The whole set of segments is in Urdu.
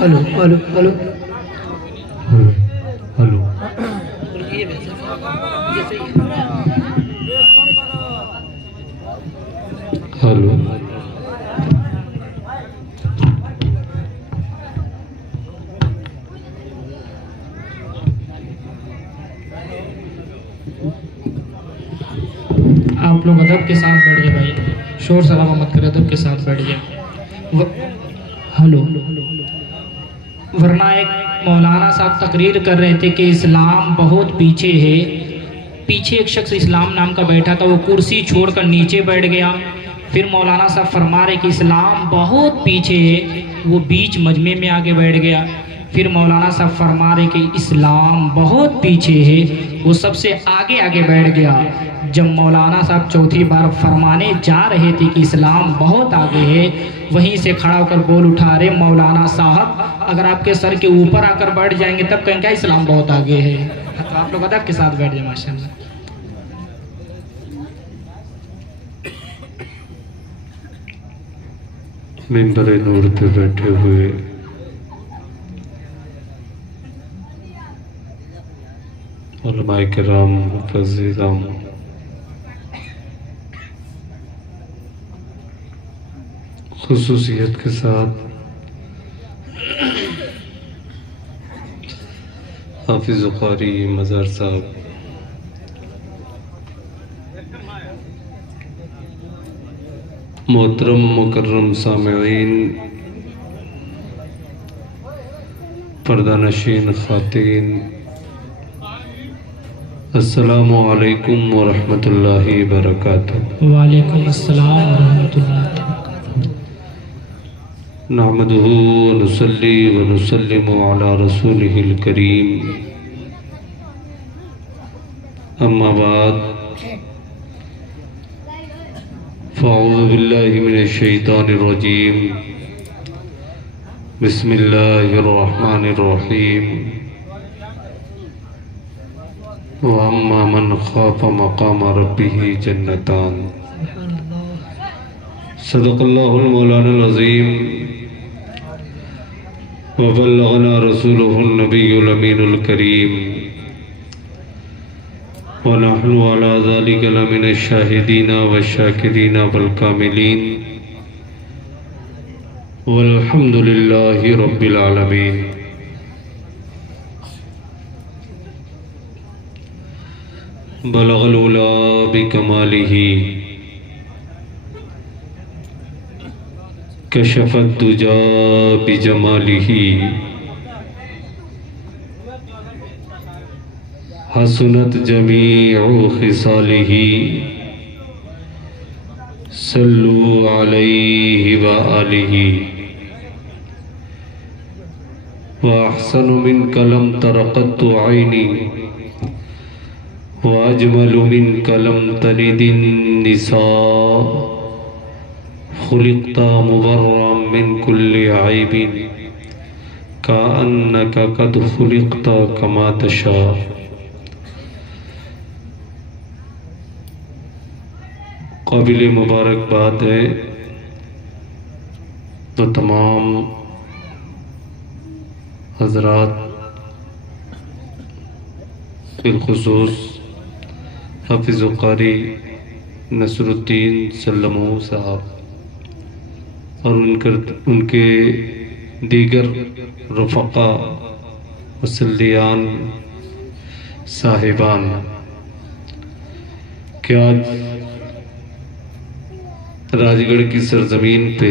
Hello hello hello hello hello آپ لوگ ادب کے ساتھ بیٹھ جائے بھائی، شور شرابہ مت کرے، ادب کے ساتھ بیٹھ جائے۔ ہلو، ورنہ ایک مولانا صاحب تقریر کر رہے تھے کہ اسلام بہت پیچھے ہے، پیچھے ایک شخص اسلام نام کا بیٹھا تھا، وہ کرسی چھوڑ کر نیچے بیٹھ گیا، پھر مولانا صاحب فرما رہے کہ اسلام بہت پیچھے ہے، وہ بیچ مجمع میں آگے بیٹھ گیا، پھر مولانا صاحب فرما رہے کہ اسلام بہت پیچھے ہے، وہ سب سے آگے آگے بیٹھ گیا۔ جب مولانا صاحب چوتھی بار فرمانے جا رہے تھے کہ اسلام بہت آگے ہے، وہیں سے کھڑا ہو کر بول اٹھا رہے مولانا صاحب اگر آپ کے سر کے اوپر آ کر بیٹھ جائیں گے تب کہیں گے اسلام بہت آگے ہے۔ تو آپ لوگ ادب کے ساتھ بیٹھ جائیں ماشاءاللہ۔ منبر نور پہ بیٹھے ہوئے علماء کرام، مفسرین، خصوصیت کے ساتھ حافظ قاری مظہر صاحب، محترم مکرم سامعین، پردہ نشین خواتین، السلام علیکم ورحمۃ اللہ وبرکاتہ۔ وعلیکم السلام ورحمۃ اللہ وبرکاتہ۔ نحمده ونصلي ونسلم على رسوله الكريم، اما بعد فاعوذ باللہ من الشیطان الرجیم، بسم اللہ الرحمن الرحیم، واما من خاف مقام ربه جنتان، صدق اللہ المولانا العظیم، وبلغنا رسوله النبی الامین الکریم، ونحن على ذلك لمن الشاہدین والشاکرین والکاملین، والحمد للہ رب العالمین۔ بلغ العلا بکمالہ، کشف الدجا بجمالہ، حسنت جمیع خصالہ، صلوا علیہ وآلہ، واحسن منک لم تر قط عینی، واجمل منک لم تلد النساء، خلقت مبرا من كل عیب، کأنک قد خلقت کما تشاء۔ قابل مبارکباد ہے تو تمام حضرات، بالخصوص حافظ قاری نصر الدین سلمو صاحب اور ان کے دیگر رفقا مسلیان صاحبان، کہ آج راج گڑھ کی سرزمین پہ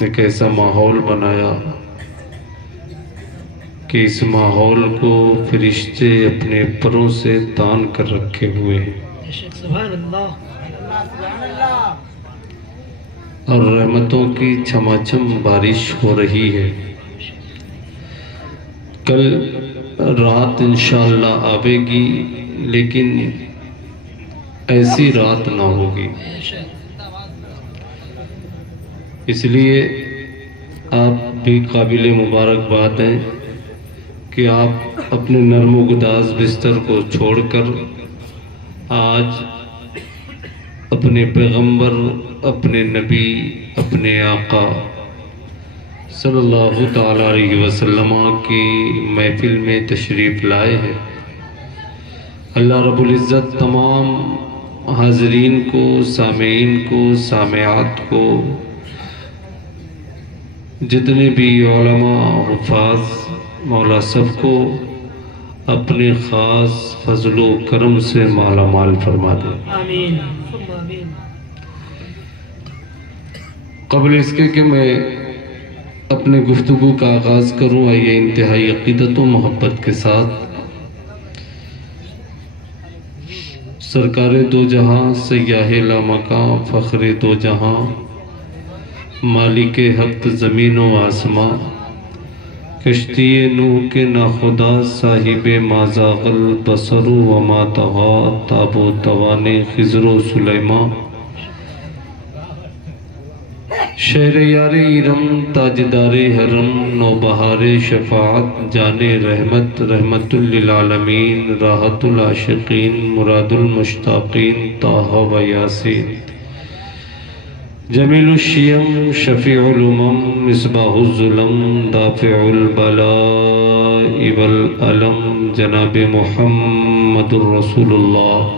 ایک ایسا ماحول بنایا کہ اس ماحول کو فرشتے اپنے پروں سے تان کر رکھے ہوئے ہیں، سبحان اللہ، اور رحمتوں کی چھماچھم بارش ہو رہی ہے۔ کل رات انشاءاللہ آئے گی، لیکن ایسی رات نہ ہوگی، اس لیے آپ بھی قابل مبارکباد ہیں کہ آپ اپنے نرم و گداز بستر کو چھوڑ کر آج اپنے پیغمبر، اپنے نبی، اپنے آقا صلی اللہ تعالیٰ علیہ وسلم کی محفل میں تشریف لائے ہیں۔ اللہ رب العزت تمام حاضرین کو، سامعین کو، سامعات کو، جتنے بھی علماء، حفاظ، مولا سب کو اپنے خاص فضل و کرم سے مالا مال فرما دے۔ آمین۔ قبل اس کے کہ میں اپنے گفتگو کا آغاز کروں، آئیے انتہائی عقیدت و محبت کے ساتھ سرکار دو جہاں، سیاح لامکاں، فخر دو جہاں، مالک ہفت زمین و آسماں، کشتی نوح کے ناخدا، صاحب ما زاغ البصر وما طغیٰ، تاب و توان خضر و سلیماں، شہر یار ارم، تاجدار حرم، نوبہار شفاعت، جان رحمت، رحمت للعالمین، راحت العاشقین، مراد المشتاقین، طٰہ و یاسین، جمیل الشیم، شفیع الامم، مصباح الظلم، دافع البلاء والالم، جناب محمد الرسول اللہ،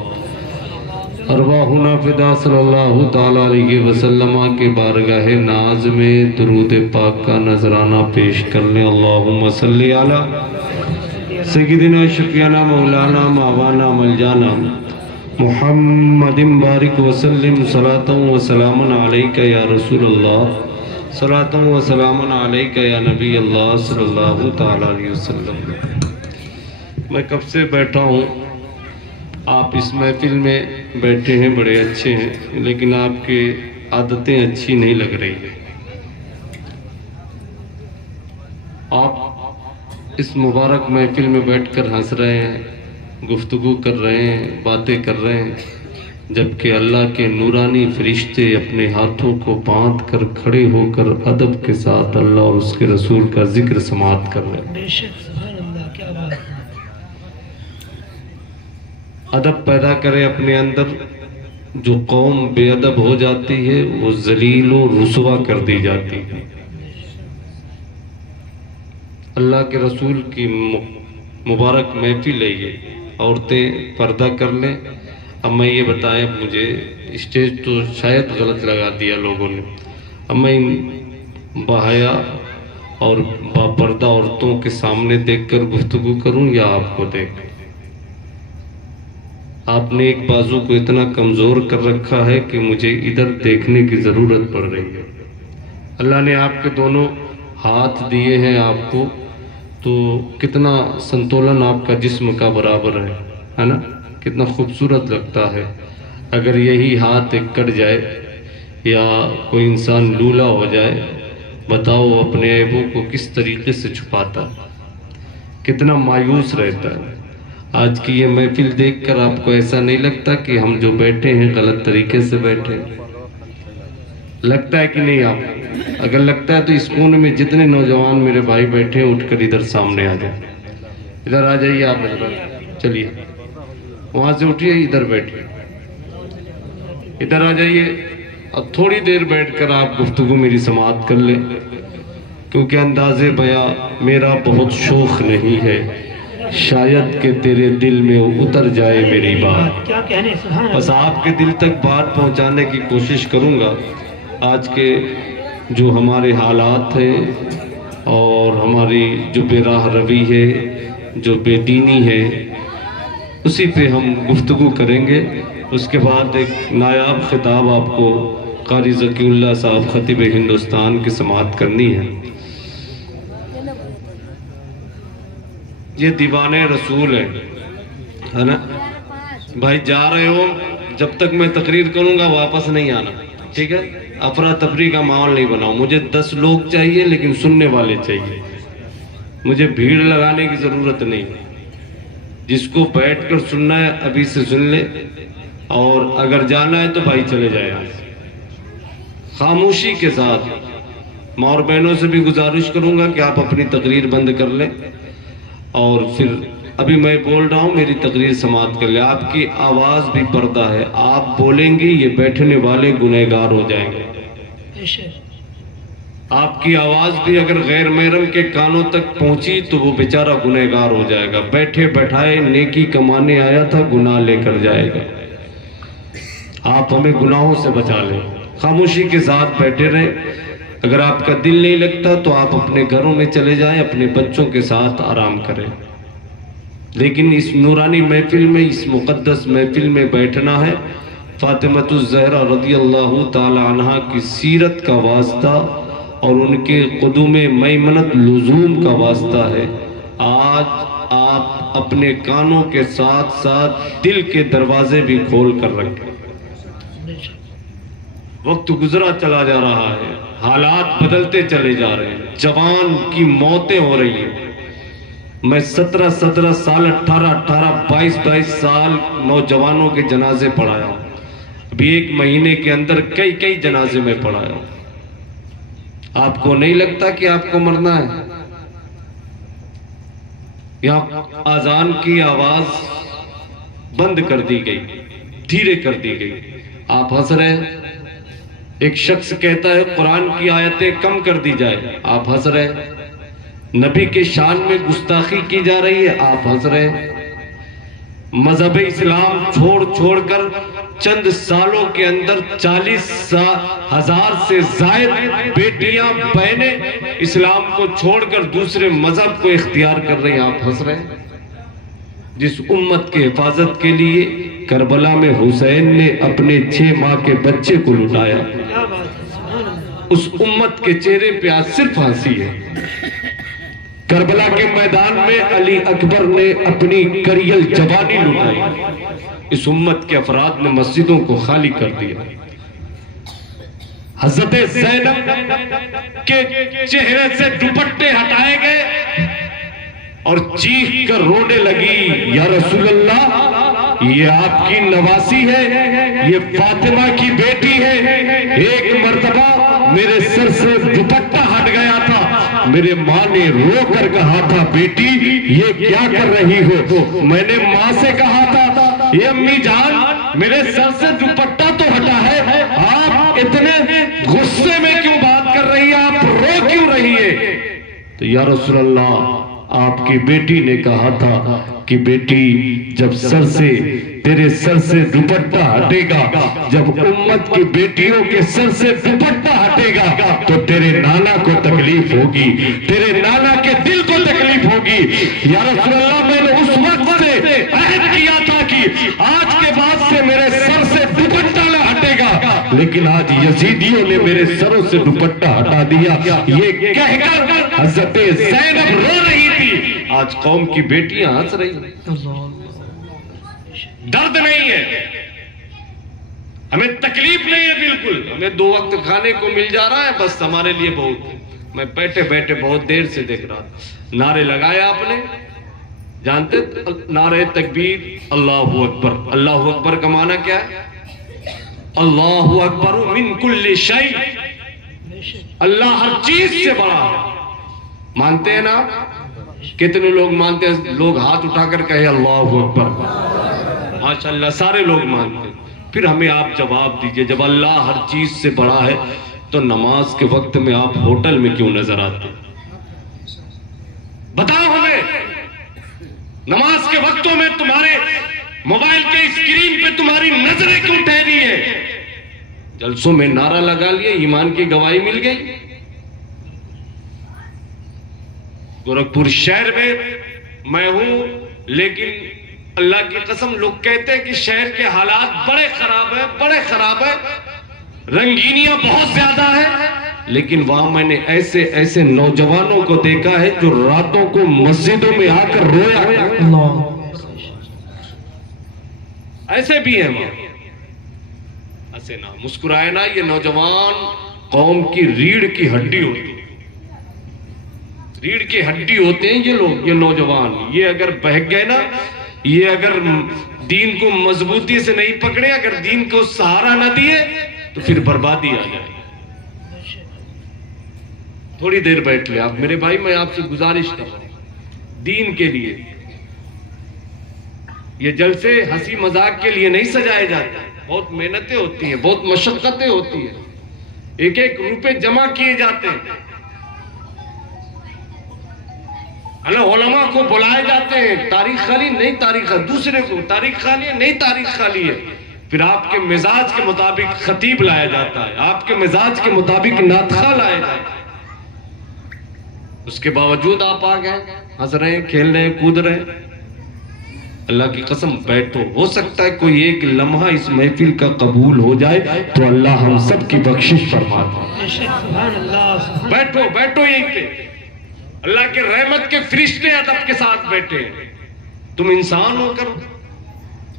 ارواحنا فدا صلی اللہ تعالیٰ علیہ وسلم کے بارگاہ ناز میں درود پاک کا نذرانہ پیش کرنے۔ اللہم صلی علی سیدنا شفیعنا مولانا ماوانا ملجانا محمد بارک وسلم، صلاۃ و سلام علیک یا رسول اللہ، صلاۃ و سلام علیک یا نبی اللہ صلی اللہ تعالیٰ علیہ وسلم۔ میں کب سے بیٹھا ہوں، آپ اس محفل میں بیٹھے ہیں، بڑے اچھے ہیں، لیکن آپ کی عادتیں اچھی نہیں لگ رہی ہیں۔ آپ اس مبارک محفل میں بیٹھ کر ہنس رہے ہیں، گفتگو کر رہے ہیں، باتیں کر رہے ہیں، جبکہ اللہ کے نورانی فرشتے اپنے ہاتھوں کو باندھ کر کھڑے ہو کر ادب کے ساتھ اللہ اور اس کے رسول کا ذکر سماعت کر رہے ہیں۔ بے شک، سبحان اللہ، کیا بات ہے۔ ادب پیدا کرے اپنے اندر، جو قوم بے ادب ہو جاتی ہے وہ ذلیل و رسوا کر دی جاتی ہے۔ اللہ کے رسول کی مبارک محفل ہے یہ، عورتیں پردہ کر لیں۔ اب میں یہ بتائیں، مجھے اسٹیج تو شاید غلط لگا دیا لوگوں نے، اب میں ان بحیا اور باپردہ عورتوں کے سامنے دیکھ کر گفتگو کروں یا آپ کو دیکھ؟ آپ نے ایک بازو کو اتنا کمزور کر رکھا ہے کہ مجھے ادھر دیکھنے کی ضرورت پڑ رہی ہے۔ اللہ نے آپ کے دونوں ہاتھ دیے ہیں آپ کو، تو کتنا سنتولن آپ کا جسم کا برابر ہے نا، کتنا خوبصورت لگتا ہے۔ اگر یہی ہاتھ ایک کٹ جائے یا کوئی انسان لولا ہو جائے، بتاؤ اپنے عیبوں کو کس طریقے سے چھپاتا ہے، کتنا مایوس رہتا ہے۔ آج کی یہ محفل دیکھ کر آپ کو ایسا نہیں لگتا کہ ہم جو بیٹھے ہیں غلط طریقے سے بیٹھے ہیں؟ لگتا ہے کہ نہیں آپ؟ اگر لگتا ہے تو اس کونے میں جتنے نوجوان میرے بھائی بیٹھے ہیں اٹھ کر ادھر سامنے آ جائیں، ادھر آ جائیے آپ، چلیے وہاں سے اٹھیے، ادھر بیٹھیے، ادھر آ جائیے۔ اب تھوڑی دیر بیٹھ کر آپ گفتگو میری سماعت کر لیں، کیونکہ انداز بیاں میرا بہت شوخ نہیں ہے، شاید کہ تیرے دل میں اتر جائے میری بات، کیا کہنے، سبحان اللہ۔ بس آپ کے دل تک بات پہنچانے کی کوشش کروں گا۔ آج کے جو ہمارے حالات ہیں اور ہماری جو بے راہ روی ہے، جو بے دینی ہے، اسی پہ ہم گفتگو کریں گے۔ اس کے بعد ایک نایاب خطاب آپ کو قاری ذکی اللہ صاحب خطیب ہندوستان کی سماعت کرنی ہے۔ یہ دیوان رسول ہے نا بھائی، جا رہے ہو، جب تک میں تقریر کروں گا واپس نہیں آنا، ٹھیک ہے؟ افراتفری کا ماحول نہیں بناؤ، مجھے 10 لوگ چاہیے لیکن سننے والے چاہیے، مجھے بھیڑ لگانے کی ضرورت نہیں۔ جس کو بیٹھ کر سننا ہے ابھی سے سن لے، اور اگر جانا ہے تو بھائی چلے جائے یہاں سے خاموشی کے ساتھ۔ ماں اور بہنوں سے بھی گزارش کروں گا کہ آپ اپنی تقریر بند کر لیں۔ اور پھر ابھی میں بول رہا ہوں، میری تقریر سماعت کر لیں. آپ کی آواز بھی پردہ ہے، آپ بولیں گے یہ بیٹھنے والے گنہگار ہو جائیں گے. آپ کی آواز بھی اگر غیر محرم کے کانوں تک پہنچی تو وہ بیچارہ گنہگار ہو جائے گا. بیٹھے بیٹھائے نیکی کمانے آیا تھا، گناہ لے کر جائے گا. آپ ہمیں گناہوں سے بچا لیں، خاموشی کے ساتھ بیٹھے رہیں. اگر آپ کا دل نہیں لگتا تو آپ اپنے گھروں میں چلے جائیں، اپنے بچوں کے ساتھ آرام کریں. لیکن اس نورانی محفل میں، اس مقدس محفل میں بیٹھنا ہے. فاطمۃ الزہرا رضی اللہ تعالی عنہا کی سیرت کا واسطہ اور ان کے قدوم میمنت لزوم کا واسطہ ہے. آج آپ اپنے کانوں کے ساتھ ساتھ دل کے دروازے بھی کھول کر رکھیں. وقت گزرا چلا جا رہا ہے، حالات بدلتے چلے جا رہے ہیں، جوان کی موتیں ہو رہی ہیں. میں 17 سال 18 22 سال نوجوانوں کے جنازے پڑھایا ہوں. ابھی 1 مہینے کے اندر کئی جنازے میں پڑھایا ہوں. آپ کو نہیں لگتا کہ آپ کو مرنا ہے؟ یہاں اذان کی آواز بند کر دی گئی، دھیرے کر دی گئی. آپ ہنس رہے ہیں. ایک شخص کہتا ہے قرآن کی آیتیں کم کر دی جائے، آپ ہنس رہے ہیں. نبی کے شان میں گستاخی کی جا رہی ہے، آپ ہنس رہے ہیں. مذہب اسلام چھوڑ کر چند سالوں کے اندر 40,000 سے زائد بیٹیاں بہنیں اسلام کو چھوڑ کر دوسرے مذہب کو اختیار کر رہی ہیں، آپ ہنس رہے ہیں. جس امت کے حفاظت کے لیے کربلا میں حسین نے اپنے 6 ماہ کے بچے کو لٹایا، اس امت کے چہرے پہ آج صرف ہنسی ہے. کربلا کے میدان میں علی اکبر نے اپنی کریل جوانی لٹائی. اس امت کے افراد نے مسجدوں کو خالی کر دیا. حضرت زینب کے چہرے سے دوپٹے ہٹائے گئے اور چیخ کر رونے لگی، یا رسول اللہ یہ آپ کی نواسی ہے، یہ فاطمہ کی بیٹی ہے. ایک مرتبہ میرے سر سے دوپٹہ ہٹ گیا تھا، میرے ماں نے رو کر کہا تھا بیٹی یہ کیا کر رہی ہو؟ میں نے ماں سے کہا تھا یہ امی جان میرے سر سے دوپٹہ تو ہٹا ہے، آپ اتنے غصے میں کیوں بات کر رہی ہے، آپ رو کیوں رہی ہے؟ تو یا رسول اللہ آپ کی بیٹی نے کہا تھا کہ بیٹی جب تیرے سر سے دوپٹہ ہٹے گا، جب امت کی بیٹیوں کے سر سے دوپٹہ ہٹے گا تو تیرے نانا کو تکلیف ہوگی، تیرے نانا کے دل کو تکلیف ہوگی. یا رسول اللہ میں نے اس وقت سے عہد کیا تھا کہ آج کے بعد سے میرے سر سے دوپٹہ نہ ہٹے گا، لیکن آج یزیدیوں نے میرے سروں سے دوپٹہ ہٹا دیا. یہ کہہ کر حضرت زینب رو رہی تھی، آج قوم کی بیٹیاں ہنس رہی ہیں. درد نہیں ہے، ہمیں تکلیف نہیں ہے، بالکل ہمیں 2 وقت کھانے کو مل جا رہا ہے، بس ہمارے لیے بہت. میں بیٹھے بیٹھے بہت دیر سے دیکھ رہا تھا، نعرے لگائے آپ نے، جانتے نعرے تکبیر، اللہ اکبر. اللہ اکبر کا معنی کیا ہے؟ اللہ اکبر من کل شیء، اللہ ہر چیز سے بڑا ہے. مانتے ہیں نا؟ کتنے لوگ مانتے ہیں؟ لوگ ہاتھ اٹھا کر کہے اللہ اکبر. ماشاءاللہ سارے لوگ مانتے ہیں. پھر ہمیں آپ جواب دیجئے، جب اللہ ہر چیز سے بڑا ہے تو نماز کے وقت میں آپ ہوٹل میں کیوں نظر آتے ہیں؟ بتاؤ ہمیں. نماز کے وقتوں میں تمہارے موبائل کے اسکرین پہ تمہاری نظریں کیوں ٹھہری ہیں؟ جلسوں میں نعرہ لگا لیے، ایمان کی گواہی مل گئی. گورکھپور شہر میں ہوں، لیکن اللہ کی قسم لوگ کہتے ہیں کہ شہر کے حالات بڑے خراب ہیں، رنگینیاں بہت زیادہ ہیں، لیکن وہاں میں نے ایسے نوجوانوں کو دیکھا ہے جو راتوں کو مسجدوں میں آ کر رویا. ایسے بھی ہیں وہاں. ایسے نہ مسکرائے نا، یہ نوجوان قوم کی ریڑھ کی ہڈی ہوتی ہے. ریڑھ کی ہڈی ہوتے ہیں یہ لوگ، یہ نوجوان. یہ اگر بہک گئے نا، یہ اگر دین کو مضبوطی سے نہیں پکڑے، اگر دین کو سہارا نہ دیے تو پھر بربادی آ جائے. تھوڑی دیر بیٹھ لے آپ میرے بھائی، میں آپ سے گزارش کر رہا ہوں. دین کے لیے. یہ جلسے ہنسی مذاق کے لیے نہیں سجائے جاتے، بہت محنتیں ہوتی ہیں، بہت مشقتیں ہوتی ہیں، ایک ایک روپے جمع کیے جاتے ہیں. علماء کو بلائے جاتے ہیں، تاریخ خالی نہیں، تاریخ دوسرے کو تاریخ خالی ہے نہیں، تاریخ خالی ہے. پھر آپ کے مزاج کے مطابق خطیب لایا جاتا ہے، آپ کے مزاج کے مطابق ناطخہ لایا جاتا ہے. اس کے باوجود آپ آ گئے، ہنس رہے ہیں، کھیل رہے ہیں، کود رہے ہیں. اللہ کی قسم بیٹھو، ہو سکتا ہے کوئی ایک لمحہ اس محفل کا قبول ہو جائے تو اللہ ہم سب کی بخشش فرما دے. بیٹھو بیٹھو یہیں پہ، اللہ کے رحمت کے فرشتے ادب کے ساتھ بیٹھے ہیں. تم انسان ہو کر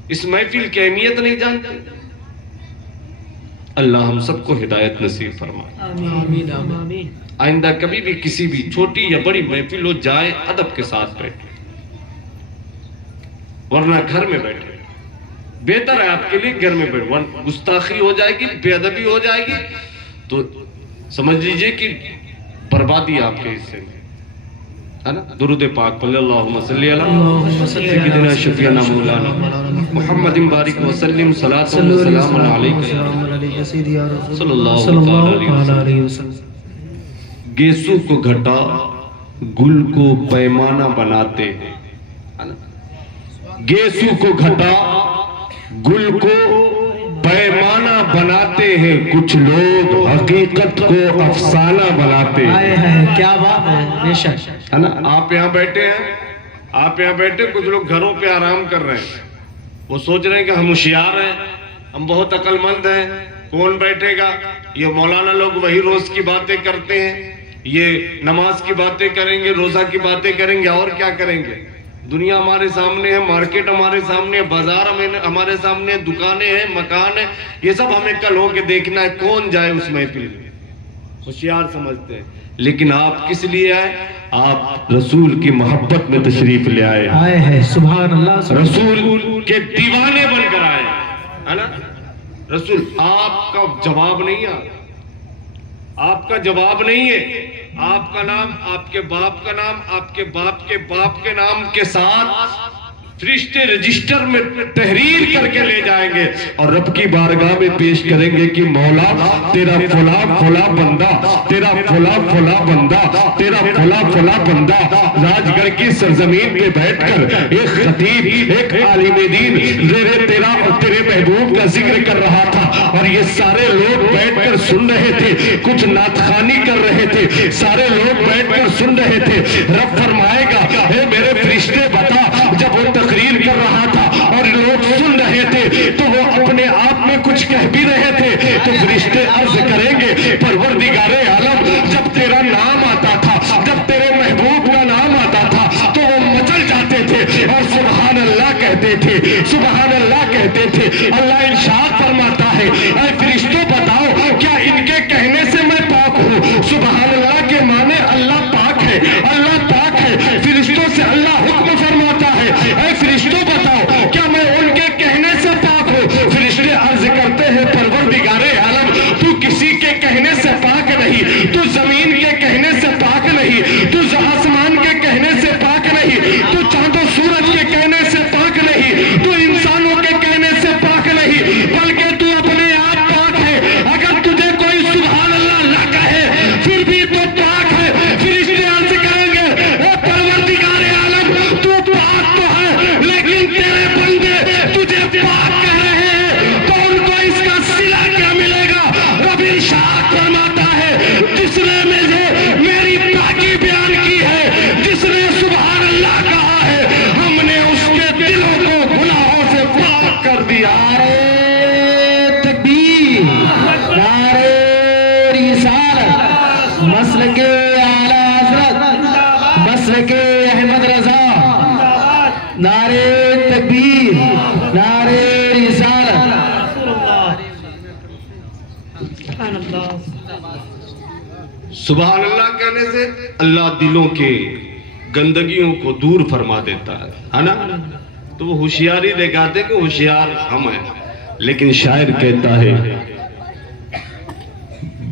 اس محفل کی اہمیت نہیں جانتے. اللہ ہم سب کو ہدایت نصیب فرمائے. آئندہ کبھی بھی کسی بھی چھوٹی یا بڑی محفل ہو جائے ادب کے ساتھ بیٹھے، ورنہ گھر میں بیٹھے. بہتر ہے آپ کے لیے گھر میں بیٹھے، ورنہ گستاخی ہو جائے گی، بے ادبی ہو جائے گی تو سمجھ لیجئے کہ بربادی آپ کے حصے میں ہے نا. درود پاک پڑھ اللہم صلی علی سیدنا شفیعنا مولانا محمد بارک وسلم صلاۃ و سلام علیک صلی اللہ علیہ وسلم. گیسو کو گھٹا گل کو پیمانہ بناتے ہیں، گیسو کو گھٹا گل کو پیمانہ بناتے ہیں، کچھ لوگ حقیقت کو افسانہ بناتے ہیں. کیا بات ہے، بے شک ہے نا. آپ یہاں بیٹھے ہیں، آپ یہاں بیٹھے، کچھ لوگ گھروں پہ آرام کر رہے ہیں. وہ سوچ رہے ہیں کہ ہم ہوشیار ہیں، ہم بہت عقل مند ہیں، کون بیٹھے گا. یہ مولانا لوگ وہی روز کی باتیں کرتے ہیں، یہ نماز کی باتیں کریں گے، روزہ کی باتیں کریں گے، اور کیا کریں گے. دنیا ہمارے سامنے ہے، مارکیٹ ہمارے سامنے ہے، بازار ہمارے سامنے ہے، دکانیں ہیں، مکان ہے. یہ سب ہمیں کل ہو کے دیکھنا ہے. کون جائے اس محفل میں؟ ہوشیار سمجھتے ہیں. لیکن آپ کس لیے آئے؟ آپ رسول کی محبت میں تشریف لے آئے ہیں. سبحان اللہ. رسول کے دیوانے بن کر آئے ہے نا. رسول آپ کا جواب نہیں ہے، آپ کا جواب نہیں ہے. آپ کا نام، آپ کے باپ کا نام، آپ کے باپ کے باپ کے نام کے ساتھ فرشتے رجسٹر میں تحریر کر کے لے جائیں گے اور رب کی بارگاہ میں پیش کریں گے کہ مولا تیرا فلاں فلاں بندہ، تیرا فلاں فلاں بندہ، تیرا فلاں فلاں بندہ راج گڑھ کی سرزمین پہ بیٹھ کر ایک خطیب، ایک عالم دین تیرا اور تیرے محبوب کا ذکر کر رہا تھا اور یہ سارے لوگ بیٹھ کر سن رہے تھے، کچھ نعت خوانی کر رہے تھے، سارے لوگ بیٹھ کر سن رہے تھے. رب فرمائے گا اے میرے فرشتے بتا، جب وہ تقریر کر رہا تھا اور لوگ سن رہے تھے تو وہ اپنے آپ میں کچھ کہہ بھی رہے تھے تو فرشتے عرض کریں گے پروردگار عالم، جب تیرا نام آتا تھا، جب تیرے محبوب کا نام آتا تھا تو وہ مچل جاتے تھے اور سبحان اللہ کہتے تھے، سبحان اللہ کہتے تھے. اللہ ارشاد فرماتا ہے اے فرشتوں بتاؤ کیا ان کے کہنے سے میں پاک ہوں؟ سبحان اللہ کے معنی اللہ پاک ہے، اللہ پاک ہے. فرشتوں سے اللہ حکم فرماتا ہے اے فرشتوں بتاؤ کیا میں ان کے کہنے سے پاک ہوں؟ فرشتے عرض کرتے ہیں پروردگار عالم تو کسی کے کہنے سے پاک نہیں، تو زمین کے کہنے سے پاک نہیں، تو آسمان کے کہنے سے پاک نہیں، تو چاند و سورج کے کہنے سے پاک نہیں، تو انسانوں کے کہنے سے پاک نہیں، بلکہ تو اپنے آپ پاک ہے. اگر تجھے کوئی سبحان اللہ نہ کہے پھر بھی تو پاک ہے. فرشتے عرض کریں گے اے پروردگار عالم تو پاک تو ہے لیکن تیرے بندے تجھے پاک کہہ رہے ہیں تو ان کو اس کا صلہ کیا ملے گا؟ رب ارشاد فرماتا ہے جس نے مجھے میری پاکی بیان کی ہے، جس نے سبحان اللہ کہا ہے، ہم نے اس کے دلوں کو گناہوں سے پاک کر دیا. تکبیر، نعرہ رسالت، مسلک اعلیٰ حضرت، مسلک احمد رضا، نعرہ تکبیر، نعرہ رسالت. سبحان اللہ کہنے سے اللہ دلوں کے گندگیوں کو دور فرما دیتا ہے نا. تو وہ ہوشیاری دکھاتے کہ ہوشیار ہم ہیں، لیکن شاعر کہتا ہے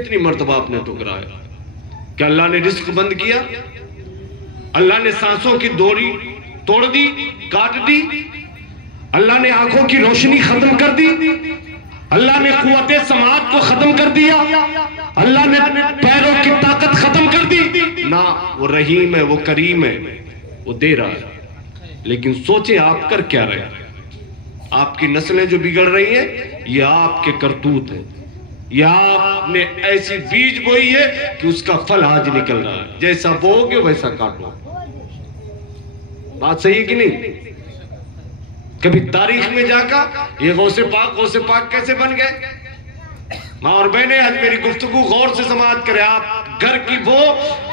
کتنی مرتبہ آپ نے ٹکرایا؟ کہ اللہ نے رزق بند کیا، اللہ نے سانسوں کی ڈوری توڑ دی، کاٹ دی، اللہ نے آنکھوں کی روشنی ختم کر دی، اللہ نے قوت سماعت کو ختم کر دیا، اللہ نے پیروں کی طاقت ختم کر دی؟ نہ، وہ رحیم ہے، وہ کریم ہے، وہ دے رہا ہے۔ لیکن سوچیں آپ کر کیا رہے ہیں؟ آپ کی نسلیں جو بگڑ رہی ہیں یہ آپ کے کرتوت ہیں، یا آپ نے ایسی بیج بوئی ہے کہ اس کا پھل آج نکل رہا ہے، جیسا بوؤ گے ویسا کاٹو۔ بات صحیح ہے کہ نہیں؟ کبھی تاریخ میں جا کر یہ غوث پاک کیسے بن گئے؟ ماں اور بہنیں، آج میری گفتگو غور سے سماعت کریں۔ آپ گھر کی وہ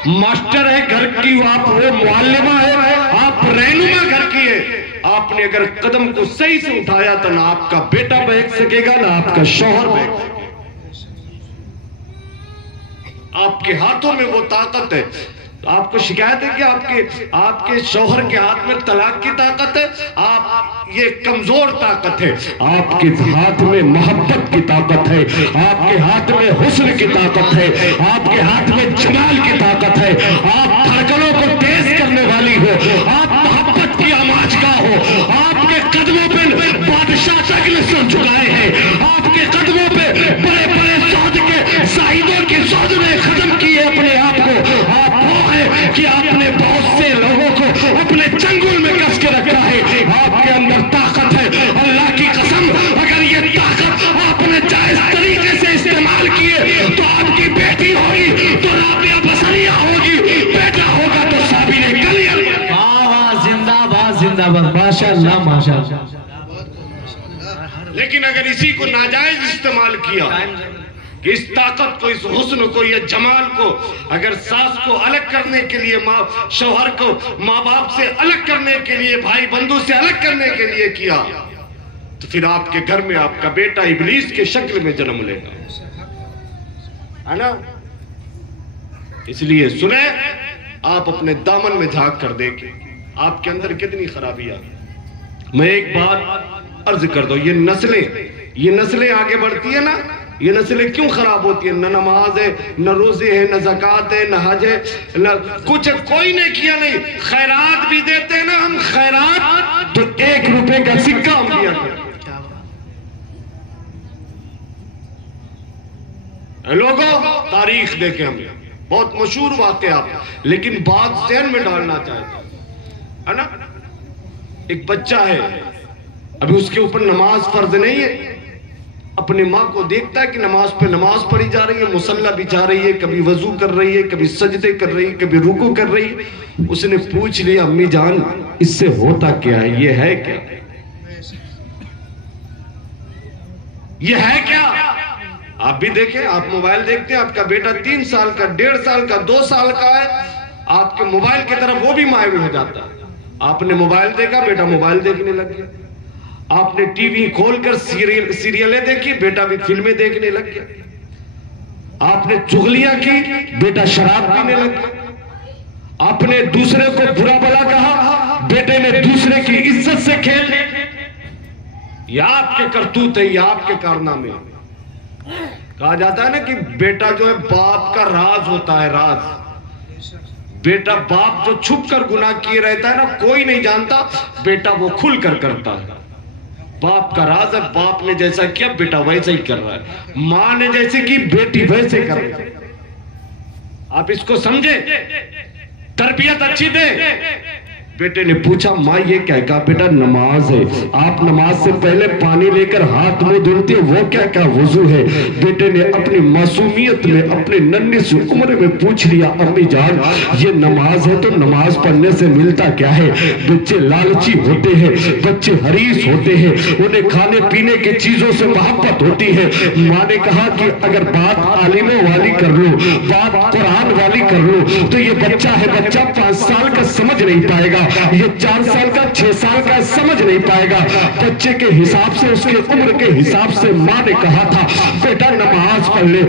ماسٹر ہے، گھر کی آپ وہ معلمہ ہے، آپ رہنما گھر کی ہے۔ آپ نے اگر قدم کو صحیح سے اٹھایا تو نہ آپ کا بیٹا بہک سکے گا، نہ آپ کا شوہر بہک سکے گا۔ آپ کے ہاتھوں میں وہ طاقت ہے۔ آپ کو شکایت ہے کہ آپ کے شوہر کے ہاتھ میں طلاق کی طاقت ہے، آپ یہ کمزور طاقت ہے۔ آپ کے ہاتھ میں محبت کی طاقت ہے، آپ کے ہاتھ میں حسن کی طاقت ہے، آپ کے ہاتھ میں جمال کی طاقت ہے۔ آپ دھڑکنوں کو تیز کرنے والی ہو، آپ محبت کی آماج کا ہو، آپ کے قدموں پہ بادشاہ تک نے سر جھکائے ہیں، آپ کے قدموں پہ بڑے بڑے سعود کے زاہدوں کے سعود نے ختم کیے اپنے آپ کو۔ آپ وہ ہے کہ آپ نے بہت سے لوگوں کو اپنے چنگل میں کس کے رکھا ہے۔ آپ کے اندر طاقت ہے، اللہ کی قسم اگر یہ طاقت آپ نے جائز طریقے سے استعمال کیے تو آپ کی بیٹی ہوگی تو رابعہ بصریہ ہوگی، بیٹا ہوگا تو صابر کلیل۔ زندہ باد زندہ باد، ماشاء اللہ ماشاء اللہ۔ لیکن اگر اسی کو ناجائز استعمال کیا کہ اس طاقت کو، اس حسن کو، یہ جمال کو اگر ساس کو الگ کرنے کے لیے، شوہر کو ماں باپ سے الگ کرنے کے لیے، بھائی بندو سے الگ کرنے کے لیے کیا تو پھر آپ کے گھر میں آپ کا بیٹا ابلیس کے شکل میں جنم لے گا، ہے نا؟ اس لیے سنیں، آپ اپنے دامن میں جھانک کر دیکھیں آپ کے اندر کتنی خرابی آ گئی۔ میں ایک بات عرض کر دوں، یہ نسلیں آگے بڑھتی ہیں نا، یہ نسلیں کیوں خراب ہوتی ہیں؟ نہ نماز ہے، نہ روزے ہے، نہ زکوٰۃ ہے، نہ حج ہے، نہ کچھ، کوئی نے کیا نہیں۔ خیرات بھی دیتے ہیں نا ہم، خیرات تو 1 روپے کا سکہ ہم دیا کرتے ہیں۔ لوگوں، تاریخ دیکھیں ہم، بہت مشہور واقعہ، لیکن بات ذہن میں ڈالنا چاہتا ہے نا۔ ایک بچہ ہے، ابھی اس کے اوپر نماز فرض نہیں ہے، اپنے ماں کو دیکھتا ہے کہ نماز پہ نماز پڑھی جا رہی ہے، مصلی بچھا رہی ہے، کبھی وضو کر رہی ہے، کبھی سجدے کر رہی ہے، کبھی رکوع کر رہی ہے۔ اس نے پوچھ لیا، امی جان اس سے ہوتا کیا ہے؟ یہ ہے کیا؟ یہ ہے کیا؟ آپ بھی دیکھیں، آپ موبائل دیکھتے ہیں، آپ کا بیٹا 3 سال کا، 1.5 سال کا، 2 سال کا ہے، آپ کے موبائل کی طرف وہ بھی مائل ہو جاتا ہے۔ آپ نے موبائل دیکھا، بیٹا موبائل دیکھنے لگ گیا۔ آپ نے ٹی وی کھول کر سیریلیں دیکھی، بیٹا بھی فلمیں دیکھنے لگ گیا۔ آپ نے چغلیاں کی، بیٹا شراب پینے لگ گیا۔ آپ نے دوسرے کو برا بھلا کہا، بیٹے نے دوسرے کی عزت سے کھیل لی۔ یہ آپ کے کرتوت ہے، یہ آپ کے کارنامے۔ کہا جاتا ہے نا کہ بیٹا جو ہے باپ کا راز ہوتا ہے، راز۔ بیٹا باپ جو چھپ کر گناہ کیے رہتا ہے نا، کوئی نہیں جانتا، بیٹا وہ کھل کر کرتا ہے۔ باپ کا راز ہے، باپ نے جیسا کیا بیٹا ویسا ہی کر رہا ہے، ماں نے جیسے کی بیٹی ویسے کر رہی ہے۔ آپ اس کو سمجھے، تربیت اچھی دے۔ بیٹے نے پوچھا، ماں یہ کیا؟ کہا بیٹا نماز ہے، آپ نماز سے پہلے پانی لے کر ہاتھ منہ دھلتے ہیں، وہ کیا؟ کہا وضو ہے۔ بیٹے نے اپنی معصومیت میں، اپنے ننھی سی عمر میں پوچھ لیا، امی جان یہ نماز ہے تو نماز پڑھنے سے ملتا کیا ہے؟ بچے لالچی ہوتے ہیں، بچے حریص ہوتے ہیں، انہیں کھانے پینے کی چیزوں سے محبت ہوتی ہے۔ ماں نے کہا کہ اگر بات عالموں والی کر لو، بات قرآن والی کر لو تو یہ بچہ ہے، بچہ 5 سال کا سمجھ نہیں پائے گا، یہ 4 سال کا 6 سال کا سمجھ نہیں پائے گا. بچے کے حساب سے اس کے عمر کے حساب سے ماں نے کہا تھا بیٹا نماز پڑھ لے.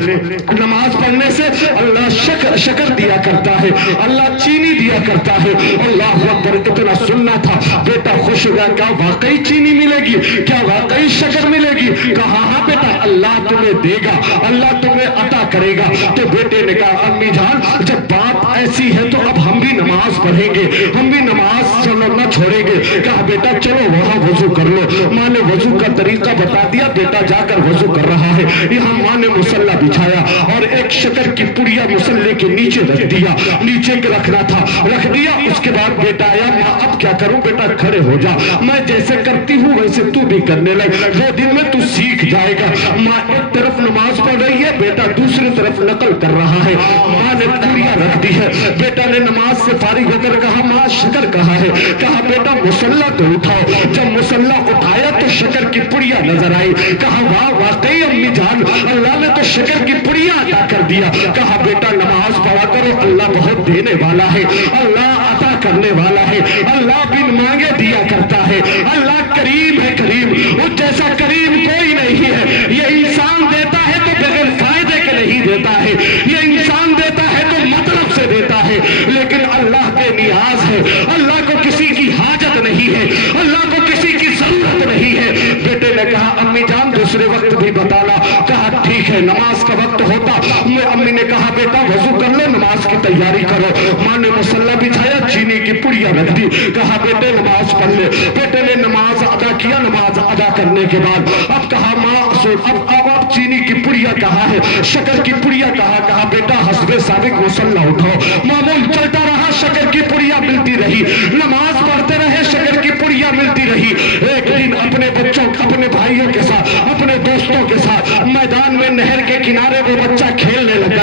نماز پڑھنے سے اللہ شکر دیا کرتا ہے, اللہ چینی دیا کرتا ہے. اللہ اکبر, اتنا سننا تھا. بیٹا خوش ہو گیا, کیا واقعی چینی ملے گی, کیا واقعی شکر ملے گی؟ کہا ہاں بیٹا اللہ تمہیں دے گا, اللہ تمہیں عطا کرے گا. تو بیٹے نے کہا امی جان جب بات ایسی ہے تو اب ہم بھی نماز پڑھیں گے, ہم بھی نماز نہ چھوڑیں گے. کہا بیٹا چلو وہاں وضو کر لو. ماں نے وضو کا طریقہ بتا دیا, بیٹا جا کر وضو کر رہا ہے. یہاں ماں نے مصلی بچھایا اور ایک شکر کی پڑیا مصلی کے نیچے رکھ دیا, نیچے کے رکھنا تھا رکھ دیا. اس کے بعد بیٹا آیا, ماں اب کیا کروں؟ بیٹا کھڑے ہو جا, میں جیسے کرتی ہوں ویسے تو بھی کرنے لگ, 2 دن میں تو سیکھ جائے گا. ماں ایک طرف نماز پڑھ رہی ہے, بیٹا دوسری طرف نقل کر رہا ہے. ماں نے پڑیا رکھ دی ہے. بیٹا نے نماز سے فارغ ہو کر کہا ماں شکر کہاں ہے؟ کہا بیٹا مصلی تو اٹھاؤ. جب مصلی اٹھایا تو شکر کی پڑیا نظر آئی. کہا واہ واقعی امی جان اللہ نے تو شکر کی پڑیا عطا کر دیا. کہا بیٹا نماز پڑھا کرو, اللہ بہت دینے والا ہے, اللہ عطا کرنے والا ہے, اللہ بن مانگے دیا کرتا ہے, اللہ کریم ہے. کریم اس جیسا کریم کوئی نہیں ہے. یہ انسان دیتا ہے تو بغیر فائدے کے نہیں دیتا ہے, یہ انسان دیتا ہے تو مطلب سے دیتا ہے, لیکن اللہ کے نیاز ہے. اللہ کو کسی کی حاجت نہیں ہے, اللہ کو کسی کی ضرورت نہیں ہے. بیٹے نے کہا امی جان دوسرے وقت بھی بتانا. کہا ٹھیک ہے نماز کا وقت ہوتا. امی نے کہا بیٹا وضو کر لو, نماز کی تیاری کرو. ماں نے مصلی بچھایا, چینی کی پڑیا رکھ دی. کہا بیٹے نماز پڑھ لے. بیٹے نے نماز ادا کیا. نماز ادا کرنے کے بعد اب کہا ماں اب چینی کی پڑیا کہاں ہے, شکر کی پڑیا کہاں؟ کہا بیٹا حسب سابق مصلی اٹھاؤ. معمول چلتا رہا, شکر کی پڑیا ملتی رہی, نماز پڑھتے رہے, شکر کی پڑیا ملتی رہی. ایک دن اپنے بچوں اپنے بھائیوں کے ساتھ اپنے دوستوں کے ساتھ میدان میں نہر کے کنارے وہ بچہ کھیلنے لگ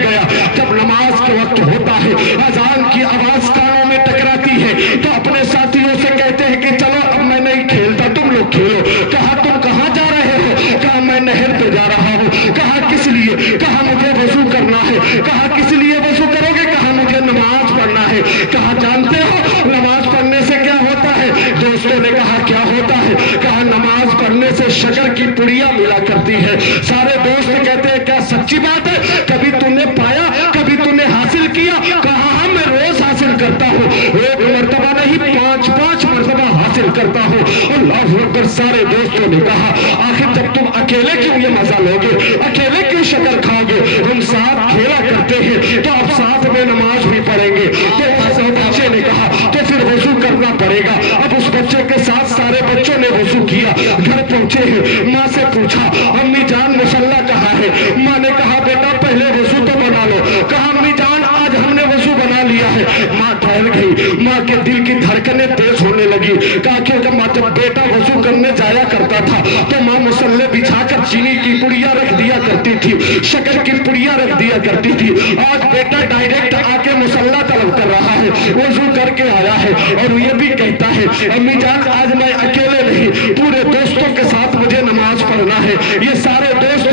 گیا. جب نماز کے وقت ہوتا ہے, اذان کی آواز کانوں میں ٹکراتی ہے تو اپنے ساتھیوں سے کہتے ہیں کہ چلو اب میں نہیں کھیلتا, تم لوگ کھیلو. کہا تم کہاں جا رہے ہو؟ کہا میں نہر پہ جا رہا ہوں. کہا کس لیے؟ کہا مجھے وضو کرنا ہے. کہا کس لیے وضو کرو گے؟ کہا مجھے نماز پڑھنا ہے. کہا جانتے ہو نماز پڑھنے سے کیا ہوتا ہے؟ دوستوں نے کہا کیا ہوتا ہے؟ کہا نماز پڑھنے سے شکر کی پڑیا ملا کرتی ہے. سارے دوست کہتے ہیں کیا سچی بات ہے؟ کبھی تم نے پایا, کبھی تم نے حاصل کیا؟ کہا ہاں میں روز حاصل کرتا ہوں, 1 مرتبہ نہیں 5 مرتبہ حاصل کرتا ہوں. اللہ اکبر. سارے دوستوں نے کہا آخر جب تم اکیلے کیوں یہ مزہ لوگے, اکیلے کیوں شکر کھاؤ گے؟ ہم ساتھ کھیلا کرتے ہیں تو اب ساتھ میں نماز بھی پڑھیں گے. تو بچے نے کہا تو پھر وضو کرنا پڑے گا. اب اس بچے کے ساتھ سارے بچوں نے وضو کیا. گھر پہنچے ہیں, ماں سے پوچھا امی جان مصلی کہاں ہے؟ ماں نے کہا بیٹا پہلے وضو تو بنا لو. کہا امی جان آج ہم نے وضو بنا لیا ہے. ماں ٹھہر گئی, ماں کے دل کی دھڑکنیں تیز ہونے لگی. کہا کیونکہ ماں جب بیٹا وضو کرنے جایا کرتا تھا تو ماں مصلی بچھا کر چینی کی پڑیا رکھ دیا کرتی تھی, شکر کی پڑیا رکھ دیا کرتی تھی. آج بیٹا ڈائریکٹ آ کے مصلی طلب کر رہا ہے, وضو کر کے آیا ہے اور یہ بھی کہتا ہے امی جان آج میں اکیلے نہیں پورے دوستوں کے ساتھ مجھے نماز پڑھنا ہے, یہ سارے دوست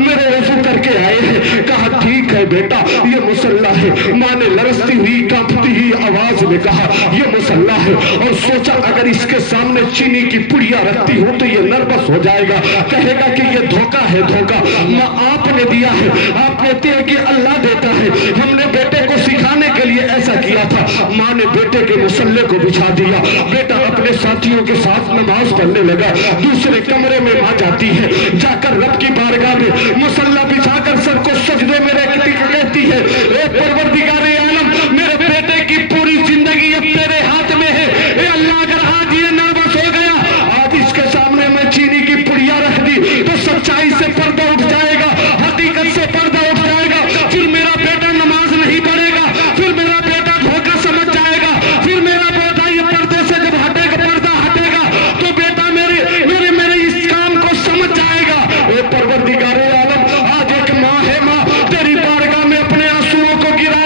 میرے وضو کر کے آئے ہیں. کہا ٹھیک ہے بیٹا یہ مصلی ہے. ماں نے لرزتی ہوئی کانپتی ہوئی آواز میں کہا یہ مصلی ہے, اور سوچا اگر اس کے سامنے چینی کی پڑیا رکھتی ہوں تو یہ نروس ہو جائے گا, کہے گا کہ یہ دھوکہ ہے دھوکہ. ماں آپ نے دیا ہے, آپ کہتے ہیں کہ اللہ دیتا ہے, ہم نے بیٹے کو سکھانے کے لیے ایسا کیا تھا. ماں نے بیٹے کے مصلی کو بچھا دیا. بیٹا اپنے ساتھیوں کے ساتھ نماز پڑھنے لگا. دوسرے کمرے میں ماں جاتی ہے, جا کر رب کی بارگاہ میں مصلی بچھا کر سب کو سجدے میں رکھتی کہتی ہے اے پروردگار عالم میرے بیٹے کی پوری زندگی اب تیرے ہاتھ میں ہے. اے اللہ اگر آج یہ نروس ہو گیا, آج اس کے سامنے میں چینی کی پڑیا رکھ دی تو سچائی سے پردہ اٹھ جائے گا, حقیقت سے پردہ اٹھ جائے گا. پھر میرا بیٹا نماز نہیں پڑھے گا, پھر میرا بیٹا دھوکہ سمجھ جائے گا, پھر میرا بیٹا یہ پردے سے جب ہٹے گا پردہ ہٹے گا تو بیٹا میرے اس کام کو سمجھ جائے گا. اے پروردگار عالم آج ایک ماں ہے, ماں تیری بارگاہ میں اپنے آنسوؤں کو گرا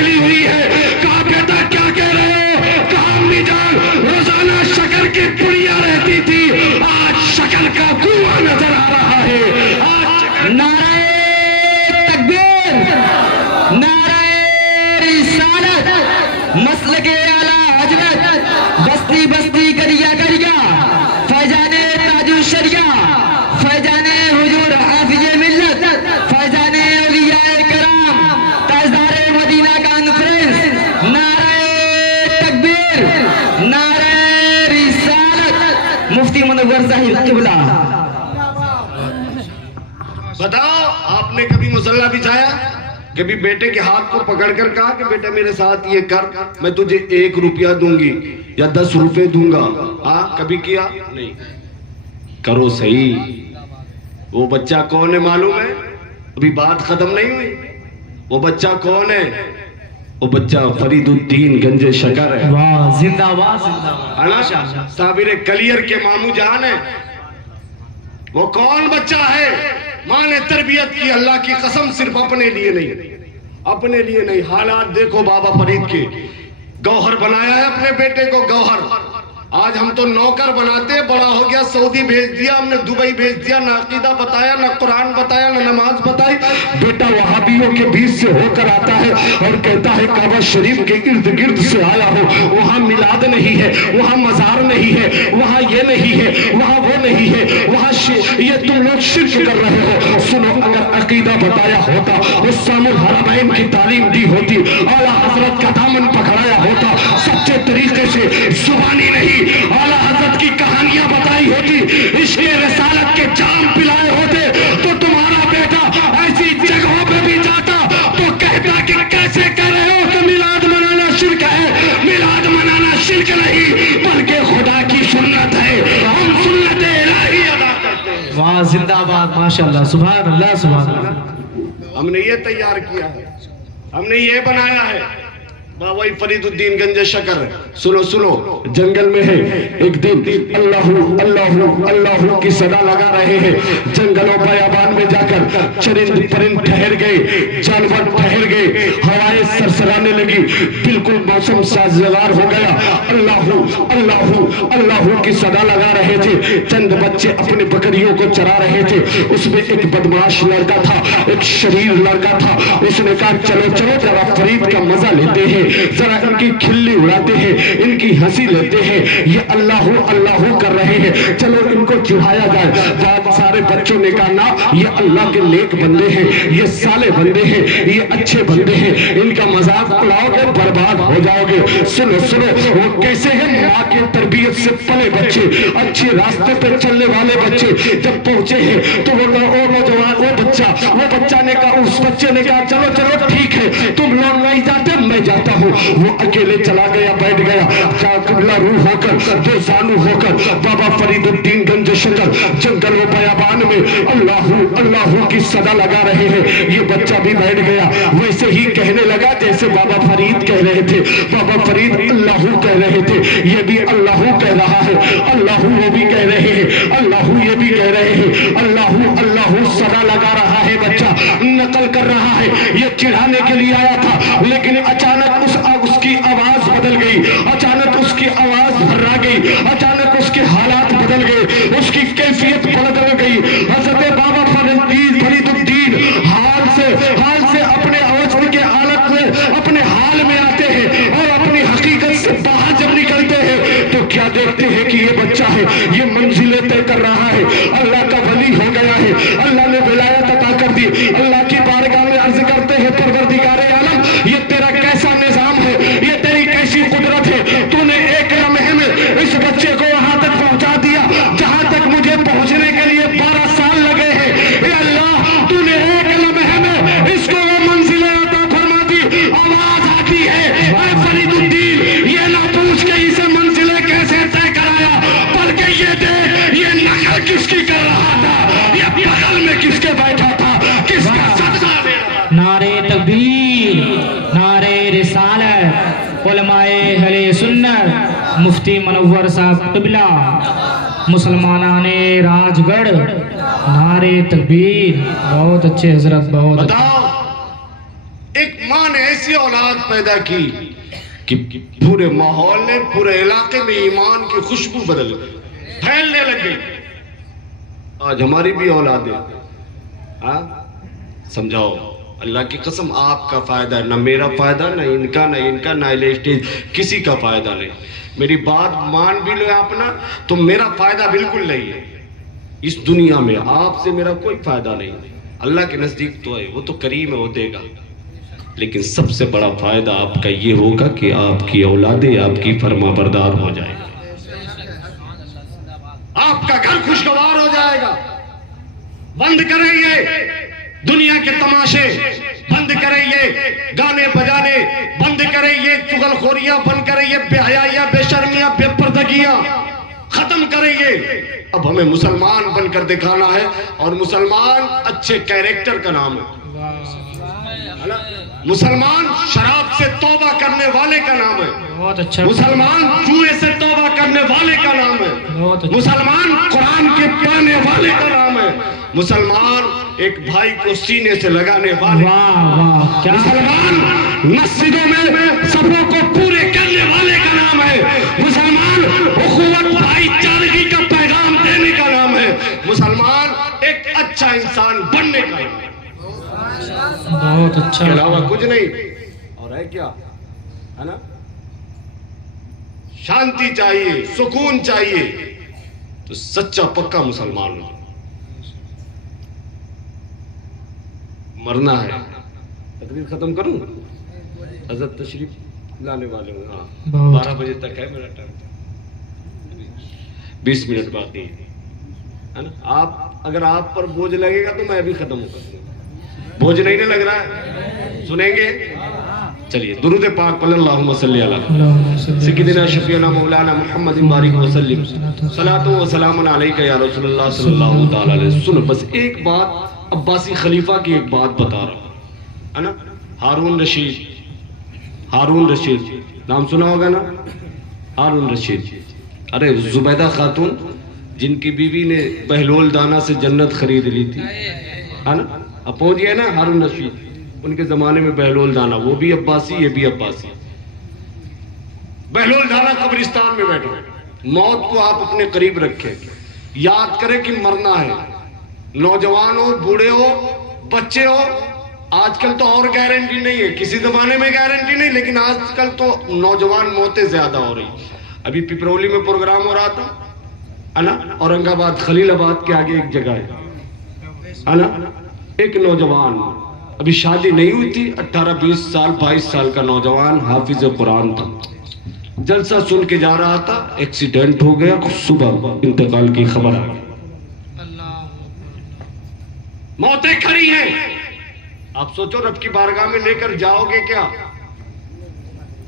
پگلی ہوئی ہے. کہا بیٹا کیا کہہ رہے ہو؟ کہا امی جان روزانہ شکر کی پڑیاں رہتی تھی، آج شکر کا کنواں نظر آ رہا ہے. نعرہ تکبیر، نعرہ رسالت، مسلک اعلیٰ حضرت، بستی بستی گریا گریا، فیضان تاج الشریعہ، فیضان حضور حافظ ملت، فیضان اولیاء کرام، تاجدار مدینہ کانفرنس. نعرہ تکبیر، نعرہ رسالت، مفتی منور صاحب قبلہ. بتاؤ آپ نے کبھی مصلی بچھایا؟ کبھی بیٹے کے ہاتھ کو پکڑ کر کہا کہ بیٹا میرے ساتھ یہ کر، میں تجھے 1 روپیہ دوں گی یا 10 روپے دوں گا؟ ہاں کبھی کیا؟ نہیں. کرو صحیح. وہ بچہ کون ہے معلوم ہے؟ ابھی بات ختم نہیں ہوئی. وہ بچہ کون ہے؟ وہ بچہ فرید الدین گنج شکر ہے. واہ، زندہ باد، زندہ باد. صابر کلیر کے مامو جان ہے. وہ کون بچہ ہے؟ ماں نے تربیت کی، اللہ کی قسم، صرف اپنے لیے نہیں، اپنے لیے نہیں. حالات دیکھو بابا فرید کے. گوہر بنایا ہے اپنے بیٹے کو، گوہر. آج ہم تو نوکر بناتے ہیں. بڑا ہو گیا سعودی بھیج دیا ہم نے، دبئی بھیج دیا. نہ عقیدہ بتایا، نہ قرآن بتایا، نہ نماز بتائی. بیٹا وہابیوں کے بیچ سے ہو کر آتا ہے اور کہتا ہے کعبہ شریف کے ارد گرد سے آیا ہو. وہاں میلاد نہیں ہے، وہاں مزار نہیں ہے، وہاں یہ نہیں ہے، وہاں وہ نہیں ہے، وہاں یہ تم لوگ شرک کر رہے ہو. سنو، اگر عقیدہ بتایا ہوتا، اسلام الحرمین کی تعلیم دی ہوتی، اعلیٰ حضرت کا دامن پکڑایا ہوتا، سچے طریقے سے، زبانی نہیں، اعلیٰ حضرت کی کہانیاں بتائی ہوتی، عشق رسالت کے جام پلائے ہوتے، تو تمہارا بیٹا ایسی جگہوں پہ بھی جاتا تو کہتا کہ کیسے کر رہے ہو کہ میلاد منانا شرک ہے. میلاد منانا شرک نہیں بلکہ خدا کی سنت ہے. ہم سنت الہی ادا کرتے ہیں. واہ، زندہ باد، ماشاءاللہ، سبحان اللہ، سبحان اللہ. ہم نے یہ تیار کیا ہے، ہم نے یہ بنایا ہے. بابا فرید الدین گنج شکر. سنو سنو، جنگل میں ہے ایک دن اللہ اللہ اللہ کی صدا لگا رہے ہیں. جنگلوں بیابان میں جا کر چرند پرند ٹھہر گئے، جانور ٹھہر گئے، ہوائیں سرسرانے لگی، بالکل موسم سازگار ہو گیا. اللہ اللہ اللہ کی صدا لگا رہے تھے. چند بچے اپنے بکریوں کو چرا رہے تھے. اس میں ایک بدمعاش لڑکا تھا، ایک شریر لڑکا تھا. اس نے کہا چلو چلو ذرا فرید کا مزہ لیتے ہیں، ذرا ان کی کھلی اڑاتے ہیں، ان کی ہنسی لیتے ہیں. یہ اللہ اللہ کر رہے ہیں، چلو ان کو چڑھایا جائے. بعد سارے بچوں نے کہا نا، یہ اللہ کے نیک بندے ہیں، یہ صالح بندے ہیں، یہ اچھے بندے ہیں، ان کا مذاق اڑاؤ گے برباد ہو جاؤ گے. سنو سنو، وہ کیسے ہیں؟ ماں کی تربیت سے پلے بچے، اچھے راستے پہ چلنے والے بچے. جب پہنچے ہیں تو وہ نوجوان، وہ بچہ نے کہا، اس بچے نے کہا چلو چلو ٹھیک ہے، تم لوگ نہیں جاتے میں جاتا ہوں. وہ اکیلے چلا گیا، بیٹھ گیا. قبلہ روح ہو کر، دو زانو ہو کر بابا فرید الدین گنج شکر جنگل و بیابان میں اللہ اللہ کی صدا لگا رہے ہیں. یہ بچہ بھی بیٹھ گیا، ویسے ہی کہنے لگا جیسے بابا فرید کہہ رہے تھے. بابا فرید اللہ کہہ رہے تھے، یہ بھی اللہ کہہ رہا ہے. اللہ وہ بھی کہہ رہے ہیں، اللہ یہ بھی کہہ رہے ہیں. اللہ اللہ صدا لگا رہا ہے. بچہ نقل کر رہا ہے. یہ چڑھانے کے لیے آیا تھا، لیکن اچانک اس کی آواز بدل گئی، اچانک اس کی آواز بھرا گئی، اچانک اس کے حالات بدل گئے، اس کی کیفیت بدل گئی. حضرت بابا فرید الدین حال سے اپنے اوج کے حالت میں، اپنے حال میں آتے ہیں اور اپنی حقیقت سے باہر جب نکلتے ہیں تو کیا دیکھتے ہیں کہ یہ بچہ ہے، یہ منزلیں طے کر رہا ہے، اللہ کا ولی ہو گیا ہے، اللہ نے ولایت عطا کر دی. اللہ کی بارگاہ میں عرض کرتے ہیں پروردگار عالم، یہ تیرا کیسا نظام ہے، یہ تیری کیسی قدرت ہے. تو نے ایک لمحے میں اس بچے کو وہاں تک پہنچا دیا جہاں تک مجھے پہنچنے کے لیے 12 سال لگے ہیں. اے اللہ، تو نے ایک لمحے میں اس کو وہ منزلیں عطا فرما دی. آواز آتی ہے، اے فرید الدین، یہ نہ پوچھ کے اسے منزلیں کیسے طے کرایا، بلکہ یہ دیکھ یہ نقل کس کی کر رہا تھا، یہ بغل میں کس کے بیٹھا تھا، کس کا صدقہ دے رہا تھا. نعرے تکبیر، نعرے رسالت، علماء اہل سنت، مفتی منور صاحب قبلہ، مسلمانان راج گڑھ، نعرے تکبیر. بہت اچھے حضرت، بہت بتاؤ، ایک ماں نے ایسی اولاد پیدا کی کہ پورے ماحول نے، پورے علاقے میں ایمان کی خوشبو بدل گئی، پھیلنے لگ گئی. آج ہماری بھی اولاد ہے. ہاں سمجھاؤ، اللہ کی قسم آپ کا فائدہ ہے، نہ میرا فائدہ، نہ ان کا، نہ ان کا، نہ اسٹیج کسی کا فائدہ نہیں. میری بات مان بھی لو آپ نا تو میرا فائدہ بالکل نہیں ہے اس دنیا میں، آپ سے میرا کوئی فائدہ نہیں. اللہ کے نزدیک تو ہے، وہ تو کریم ہے، وہ دے گا. لیکن سب سے بڑا فائدہ آپ کا یہ ہوگا کہ آپ کی اولادیں آپ کی فرما بردار ہو جائے گا، آپ کا گھر خوشگوار ہو جائے گا. بند کریں یہ دنیا کے تماشے، بند کریں یہ گانے بجانے، بند کریں یہ چغل خوریاں، بند کریں یہ بے حیائیاں، بے شرمیاں، بے پردگیاں، ختم کریں یہ. اب ہمیں مسلمان بن کر دکھانا ہے، اور مسلمان اچھے کیریکٹر کا نام ہے. مسلمان شراب سے توبہ کرنے والے کا نام ہے، بہت اچھا. مسلمان جوئے سے توبہ کرنے والے کا نام ہے، بہت اچھا. مسلمان قرآن کے پڑھنے والے کا نام ہے، مسلمان ایک بھائی کو سینے سے لگانے والے، واہ واہ کیا مسلمان مسجدوں میں سبوں کو پورے کرنے والے کا نام ہے، مسلمان اخوت بھائی چارگی کا پیغام دینے کا نام ہے، مسلمان ایک اچھا انسان بننے کا نام ہے. بہت اس اچھا. کے علاوہ کچھ نہیں. اور ہے کیا ہے نا، شانتی چاہیے، سکون چاہیے تو سچا پکا مسلمان ہو. مرنا ہے. تقریر ختم کروں؟ حضرت تشریف لانے والے ہوں. ہاں 12 بجے تک ہے میرا ٹائم، 20 منٹ باقی ہے نا. آپ اگر آپ پر بوجھ لگے گا تو میں ابھی ختم کر دوں. بوجھ نہیں لگ رہا ہے؟ سنیں گے؟ چلیے درود پاک پڑھ. اللہم صلی علی سیدنا شفیعنا مولانا محمد بارک وسلم، صلاۃ و سلام علیک یا رسول اللہ صلی اللہ تعالی علیہ وسلم. سنو بس ایک بات، عباسی خلیفہ کی ایک بات بتا رہا ہوں ہے نا. ہارون رشید، ہارون رشید نام سنا ہوگا نا، ہارون رشید. ارے زبیدہ خاتون جن کی بیوی نے بہلول دانا سے جنت خرید لی تھی ہے نا، اب پہنچ گئے نا ہارون رشید. ان کے زمانے میں بہلول دانا، وہ بھی عباسی یہ بھی عباسی. بہلول دانا قبرستان میں بیٹھے، موت کو آپ اپنے قریب رکھیں، یاد کریں کہ مرنا ہے. نوجوان ہو، بوڑھے ہو، بچے ہو، آج کل تو اور گارنٹی نہیں ہے، کسی زمانے میں گارنٹی نہیں، لیکن آج کل تو نوجوان موتیں زیادہ ہو رہی. ابھی پپرولی میں پروگرام ہو رہا تھا نا، اورنگ آباد خلیل آباد کے آگے ایک جگہ ہے نا. ایک نوجوان ابھی شادی نہیں ہوئی تھی، 18 20 سال 22 سال کا نوجوان حافظ قرآن تھا. جلسہ سن کے جا رہا تھا، ایکسیڈنٹ ہو گیا، صبح انتقال کی خبر آ گئی. موتیں کھڑی ہیں. آپ سوچو رب کی بارگاہ میں لے کر جاؤ گے کیا؟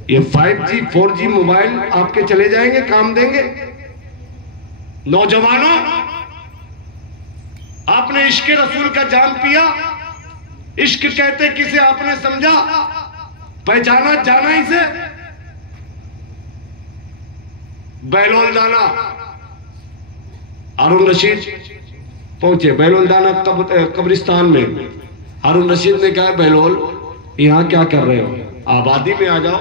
یہ 5G 4G موبائل آپ کے چلے جائیں گے، کام دیں گے؟ نوجوانوں، آپ نے عشق رسول کا جام پیا. عشق کہتے کسے آپ نے سمجھا، پہچانا جانا اسے؟ بہلول دانا، ہارون رشید پہنچے بہلول دانا قبرستان میں. ہارون رشید نے کہا بہلول یہاں کیا کر رہے ہو، آبادی میں آ جاؤ.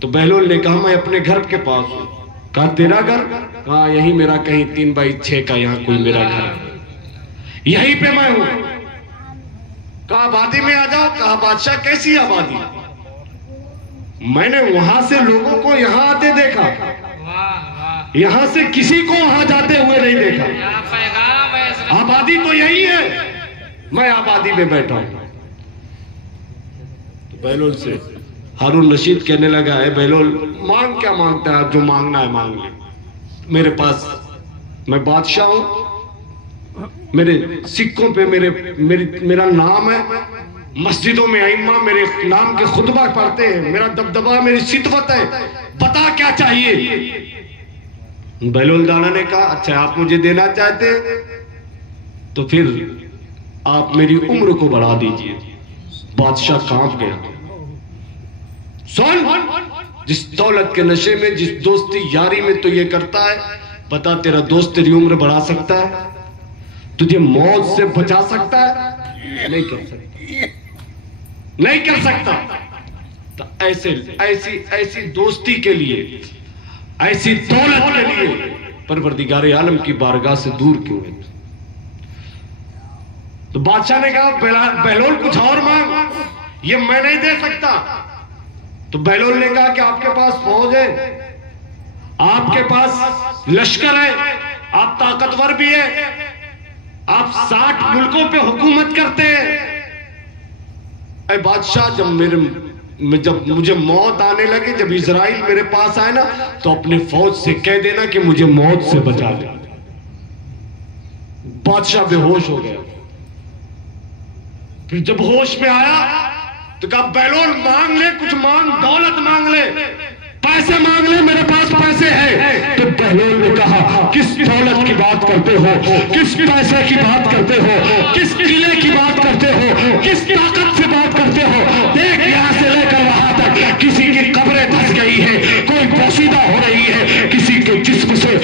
تو بہلول نے کہا میں اپنے گھر کے پاس ہوں. کہا تیرا گھر؟ کہا یہی میرا کہیں 3x6 کا یہاں کوئی میرا گھر، یہیں پہ میں ہوں. کہا آبادی میں آ جاؤ. کہا بادشاہ کیسی آبادی؟ میں نے وہاں سے لوگوں کو یہاں آتے دیکھا، یہاں سے کسی کو وہاں جاتے ہوئے نہیں دیکھا. آبادی تو یہی ہے، میں آبادی میں بیٹھا ہوں. تو بہلول سے ہارون رشید کہنے لگا ہے بہلول مانگ کیا مانگتا ہے، جو مانگنا ہے مانگ لے. میرے پاس، میں بادشاہ ہوں، میرے سکوں پہ میرا نام ہے، مسجدوں میں ائمہ میرے نام کے خطبہ پڑھتے ہیں، میرا دبدبہ، میری سطوت ہے، بتا کیا چاہیے. بہلول دانا نے کہا اچھا آپ مجھے دینا چاہتے ہیں تو پھر آپ میری عمر کو بڑھا دیجئے. بادشاہ کانپ گیا. سن، جس دولت کے نشے میں، جس دوستی یاری میں تو یہ کرتا ہے، بتا تیرا دوست تیری عمر بڑھا سکتا ہے، تجھے موت سے بچا سکتا ہے؟ نہیں کر سکتا، نہیں کر سکتا. تو ایسی دوستی کے لیے، ایسی دولت کے لیے پروردگار عالم کی بارگاہ سے دور کیوں ہے؟ تو بادشاہ نے کہا بہلول کچھ اور مانگ، یہ میں نہیں دے سکتا۔ تو بہلول نے کہا کہ آپ کے پاس فوج ہے، آپ کے پاس لشکر ہے، آپ طاقتور بھی ہے، آپ 60 ملکوں پہ حکومت کرتے ہیں۔ اے بادشاہ، جب مجھے موت آنے لگے، جب اسرائیل میرے پاس آئے نا، تو اپنے فوج سے کہہ دینا کہ مجھے موت سے بچا لے۔ بادشاہ بے ہوش ہو گیا۔ پھر جب ہوش میں آیا تو کہا بہلول مانگ لے، کچھ مانگ، دولت مانگ لے، پیسے مانگ لے، میرے پاس پیسے ہیں۔ تو بہلول نے کہا کس دولت کی بات کرتے ہو، کس پیسے کی بات کرتے ہو، کس قلعے کی بات کرتے ہو، کس طاقت سے بات کرتے ہو؟ دیکھ یہاں سے لے کر وہاں تک کسی کی قبریں دھس گئی ہے، کوئی پوشیدہ ہو رہی ہے، کسی کے جسم سے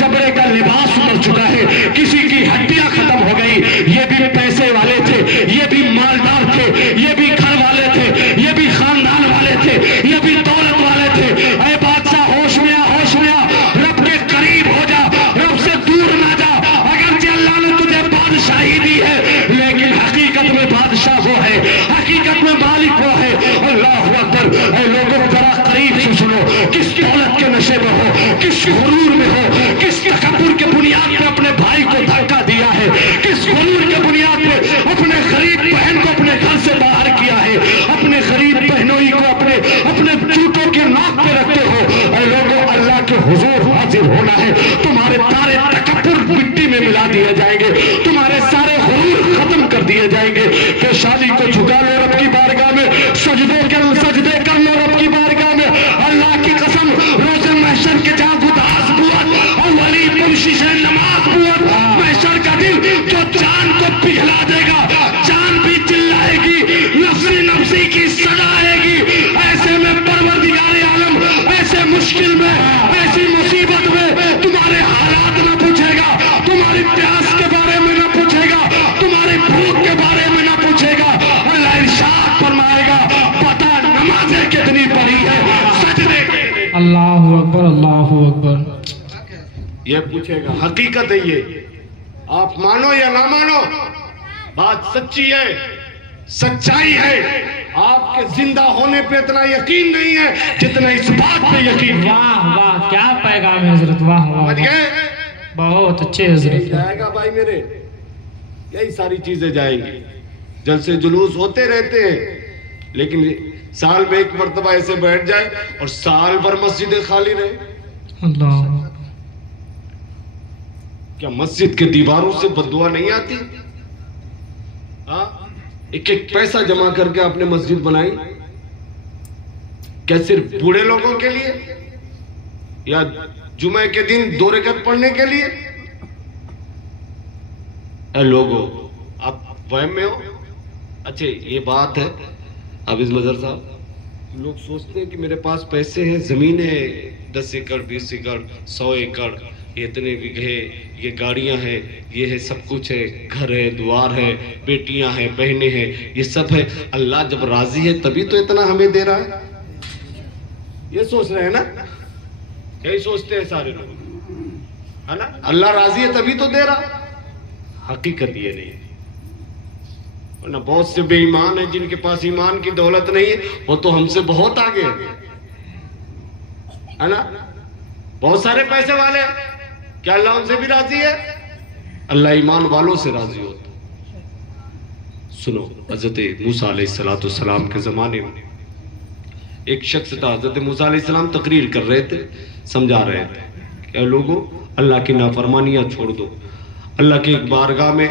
جبڑے کا لباس اتر چکا ہے، کسی کی ہڈیاں ختم ہو گئی۔ یہ بھی پیسے والے تھے، یہ بھی مالدار تھے، یہ بھی گھر والے تھے، یہ بھی خاندان والے تھے، یہ بھی دولت والے تھے۔ اے بادشاہ ہوش میں آ، ہوش میں آ، رب کے قریب ہو جا، رب سے دور نہ جا۔ اگرچہ اللہ نے تجھے بادشاہی دی ہے، لیکن حقیقت میں بادشاہ وہ ہے، حقیقت میں مالک وہ ہے۔ اللہ اکبر۔ اے لوگوں ذرا قریب سے سنو، کس دولت کے نشے میں ہو، کس غرور میں ہو، کس تکبر کے بنیاد پہ اپنے بھائی کو دھکا دیا ہے، کس غرور کے بنیاد پہ اپنے غریب بہن کو اپنے گھر سے باہر کیا ہے، اپنے غریب بہنوئی کو اپنے جوتوں کے ناک پہ رکھتے ہو۔ اے لوگوں، اللہ کے حضور حاضر ہونا ہے، تمہارے سارے تکبر مٹی میں ملا دیے جائیں گے، تمہارے سارے غرور ختم کر دیے جائیں گے۔ پیشانی کو جھکا لو رب کی بارگاہ میں، سجدے کر لو رب کی بارگاہ میں۔ اللہ کی قسم، روز محشر کے جہاں گداس بوت اور ولی بخشش ہے نماز بوت، محشر کا دن جو جان کو پگھلا دے گا، جان بھی چلائے گی، نفسی نفسی کی صدا آئے گی۔ ایسے میں پروردگار عالم ایسے مشکل میں، ایسی مصیبت میں تمہارے حالات نہ پوچھے گا، تمہاری پیاس کے بارے میں نہ پوچھے گا، تمہاری بھوک کے بارے میں نہ پوچھے گا۔ اللہ ارشاد فرمائے گا پتہ نمازیں کتنی پڑھی ہے، سجدے کتنے۔ اللہ اکبر، اللہ اکبر۔ یہ پوچھے گا، حقیقت ہے یہ، آپ مانو یا نہ مانو، بات سچی ہے، سچائی ہے۔ آپ کے زندہ ہونے پہ اتنا یقین نہیں ہے جتنا اس بات پہ یقین ہے۔ واہ واہ، کیا پیغام ہے حضرت، واہ واہ، سمجھ گئے؟ بہت اچھے حضرت۔ جائے گا بھائی میرے، یہی ساری چیزیں جائیں گی۔ جلسے جلوس ہوتے رہتے ہیں، لیکن سال میں ایک مرتبہ ایسے بیٹھ جائے اور سال بھر مسجدیں خالی رہے۔ اللہ، کیا مسجد کے دیواروں سے بددعا نہیں آتی؟ ہاں، ایک ایک پیسہ جمع کر کے آپ نے مسجد بنائی، کیا صرف بوڑھے لوگوں کے لیے یا جمعہ کے دن 2 رکعت پڑھنے کے لیے؟ اے لوگوں، آپ وہم میں ہو؟ اچھا یہ بات ہے، اب اس مظہر صاحب، لوگ سوچتے ہیں کہ میرے پاس پیسے ہیں، زمین ہے 10 ایکڑ 20 ایکڑ 100 ایکڑ، یہ اتنے بگھے، یہ گاڑیاں ہیں، یہ ہے، سب کچھ ہے، گھر ہے، دوار ہے، بیٹیاں ہیں، بہنیں ہیں، یہ سب ہے۔ اللہ جب راضی ہے تبھی تو اتنا ہمیں دے رہا ہے۔ یہ سوچ رہے ہیں نا، یہی سوچتے ہیں سارے لوگ، ہے نا؟ اللہ راضی ہے تبھی تو دے رہا۔ حقیقت یہ نہیں ہے، ورنہ بہت سے بے ایمان ہیں جن کے پاس ایمان کی دولت نہیں ہے، وہ تو ہم سے بہت آگے ہیں، ہے نا؟ بہت سارے پیسے والے، کیا اللہ ان سے بھی راضی ہے؟ اللہ ایمان والوں سے راضی ہوتا۔ سنو، حضرت موسیٰ علیہ السلام کے زمانے میں ایک شخص تھا، حضرت موسیٰ علیہ السلام تقریر کر رہے تھے، سمجھا رہے تھے کہ لوگوں اللہ کی نافرمانیاں چھوڑ دو، اللہ کی بارگاہ میں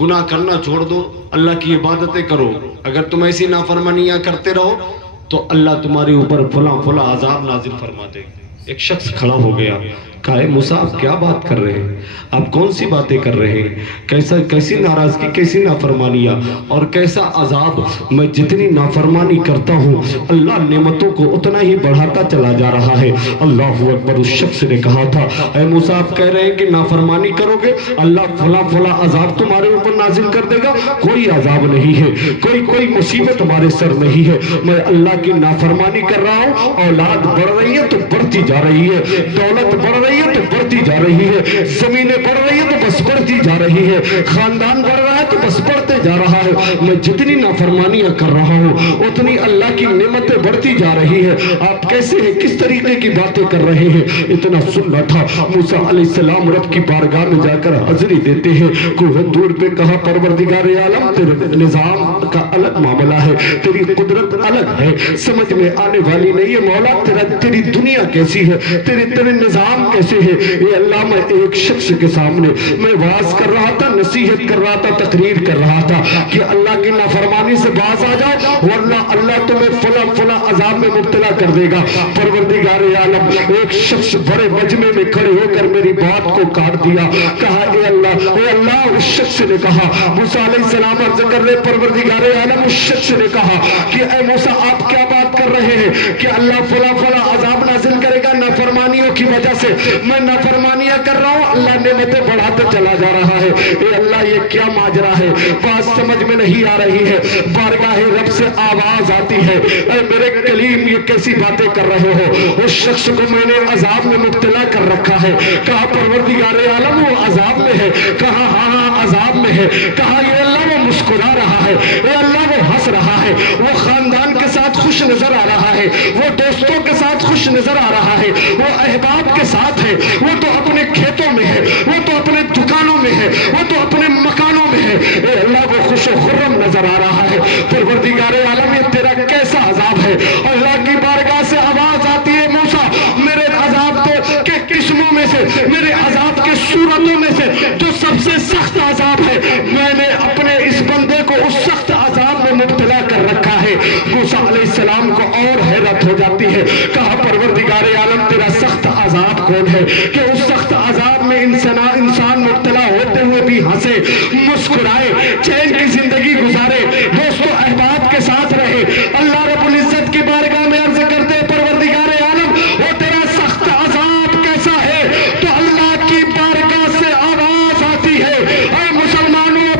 گناہ کرنا چھوڑ دو، اللہ کی عبادتیں کرو۔ اگر تم ایسی نافرمانیاں کرتے رہو تو اللہ تمہارے اوپر فلاں فلاں عذاب نازل فرما دے گا۔ ایک شخص کھڑا ہو گیا، کہا اے موسیٰ آپ کیا بات کر رہے ہیں، آپ کون سی باتیں کر رہے ہیں، کیسی ناراضگی، کیسی نافرمانیاں اور کیسا عذاب. میں جتنی نافرمانی کرتا ہوں اللہ نعمتوں کو اتنا ہی بڑھاتا چلا جا رہا ہے. اللہ اکبر. اس شخص نے کہا تھا اے موسیٰ آپ کہہ رہے ہیں کہ نافرمانی کرو گے اللہ فلاں فلاں عذاب تمہارے اوپر نازل کر دے گا. کوئی عذاب نہیں ہے، کوئی مصیبت تمہارے سر نہیں ہے. میں اللہ کی نافرمانی کر رہا ہوں. اولاد بڑھ رہی ہے تو بڑھتی جا رہی ہے، دولت بڑھ رہی ہے تو بڑھتی جا رہی ہے، زمینیں بڑھ رہی ہے تو بس بڑھتی جا رہی ہے، خاندان بڑھ رہا ہے تو بس بڑھتے جا رہا ہے. میں جتنی نافرمانیاں کر رہا ہوں اتنی اللہ کی نعمتیں بڑھتی جا رہی ہے. آپ کیسے ہیں، کس طریقے کی باتیں کر رہے ہیں. اتنا سن رہا تھا موسیٰ علیہ السلام رب کی بارگاہ میں جا کر حاضری دیتے ہیں. کوہ دور پہ کہا پروردگار عالم تیرے نظام کا الگ معاملہ ہے، تیری قدرت الگ ہے، سمجھ میں آنے والی نہیں ہے. مولا تیری دنیا کیسی ہے، تیرے نظام کیسے ہے. اے اللہ میں ایک شخص کے سامنے میں واز کر رہا تھا، نصیحت کر رہا تھا، تقریر کر رہا تھا کہ اللہ کی نافرمانی سے باز آ جاؤ ورنہ اللہ تمہیں فلاں عذاب میں مبتلا کر دے گا. پروردگار عالم ایک شخص بڑے مجمع میں کھڑے ہو کر میری بات کو کاٹ دیا. کہا اے اللہ. اس شخص نے کہا موسیٰ علیہ السلام عرض کر رہے پروردگار عالم اس شخص نے کہا کہ اے موسیٰ آپ کیا بات کر رہے ہیں کہ اللہ فلاں عذاب نازل کرے گا نافرمانیوں کی وجہ سے. میں نافرمانیاں کر رہا ہوں اللہ نعمتیں بڑھاتے چلا جا رہا ہے. اے اللہ یہ کیا ماجرا ہے، بات سمجھ میں نہیں آ رہی ہے. بارگاہ رب سے آواز آتی ہے اے میرے کلیم یہ کیسی باتیں کر رہے ہو. اس شخص کو میں نے عذاب میں مبتلا کر رکھا ہے. کہا پروردگار عالم وہ عذاب میں ہے. کہا ہاں عذاب میں ہے. کہا یہ اللہ وہ مسکرا رہا ہے، اے اللہ وہ ہنس رہا ہے، وہ خاندان کے ساتھ خوش نظر آ رہا ہے، وہ دوستوں کے ساتھ خوش نظر آ رہا ہے، وہ احباب کے ساتھ ہے، وہ تو اپنے کھیتوں میں ہے، وہ تو اپنے دکانوں میں ہے، وہ تو اپنے مکانوں میں ہے. اے اللہ وہ خوش و خرم نظر آ رہا ہے. پروردگار عالم یہ تیرا کیسا عذاب ہے. اللہ کی بارگاہ سے آواز آتی ہے موسیٰ میرے عذاب کے قسموں میں سے، میرے عذاب کے صورتوں میں سے جو سب سے سخت عذاب ہے میں نے اپنے اس بندے کو اس سخت عذاب میں مبتلا کر رکھا ہے. موسیٰ علیہ السلام کو اور حیرت ہو جاتی ہے. کہا پروردگار عالم تیرا سخت عذاب کون ہے کہ اس سخت عذاب میں انسان مبتلا ہوتے ہوئے بھی ہنسے، مسکرائے، چین کی زندگی گزارے، دوستوں احباب کے ساتھ رہے. اللہ رب العزت کی بارگاہ میں عرض کرتے پروردگار عالم وہ تیرا سخت عذاب کیسا ہے. تو اللہ کی بارگاہ سے آواز آتی ہے اے مسلمانوں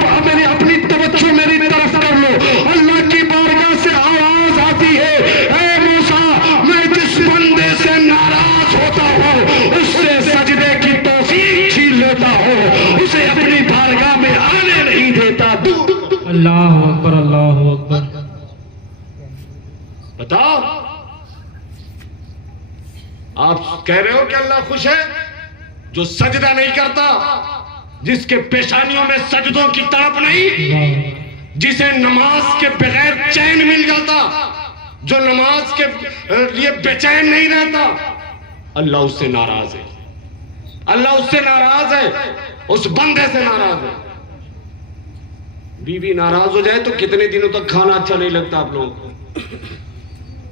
اپنی توجہ میری طرف کر لو. اللہ کی بارگاہ سے آواز آتی ہے اے موسیٰ میں جس بندے سے ناراض ہوتا ہوں اس سے سجدے کی توفیق چھین لیتا ہوں، اسے اپنی بارگاہ میں آنے نہیں دیتا. اللہ اکبر اللہ اکبر. بتاؤ آپ کہہ رہے ہو کہ اللہ خوش ہے جو سجدہ نہیں کرتا، جس کے پیشانیوں میں سجدوں کی تڑپ نہیں، جسے نماز کے بغیر چین مل جاتا، جو نماز کے لیے بے چین نہیں رہتا. اللہ اس سے ناراض ہے، اللہ اس سے ناراض ہے، اس بندے سے ناراض ہے. بیوی ناراض ہو جائے تو کتنے دنوں تک کھانا اچھا نہیں لگتا آپ لوگوں کو.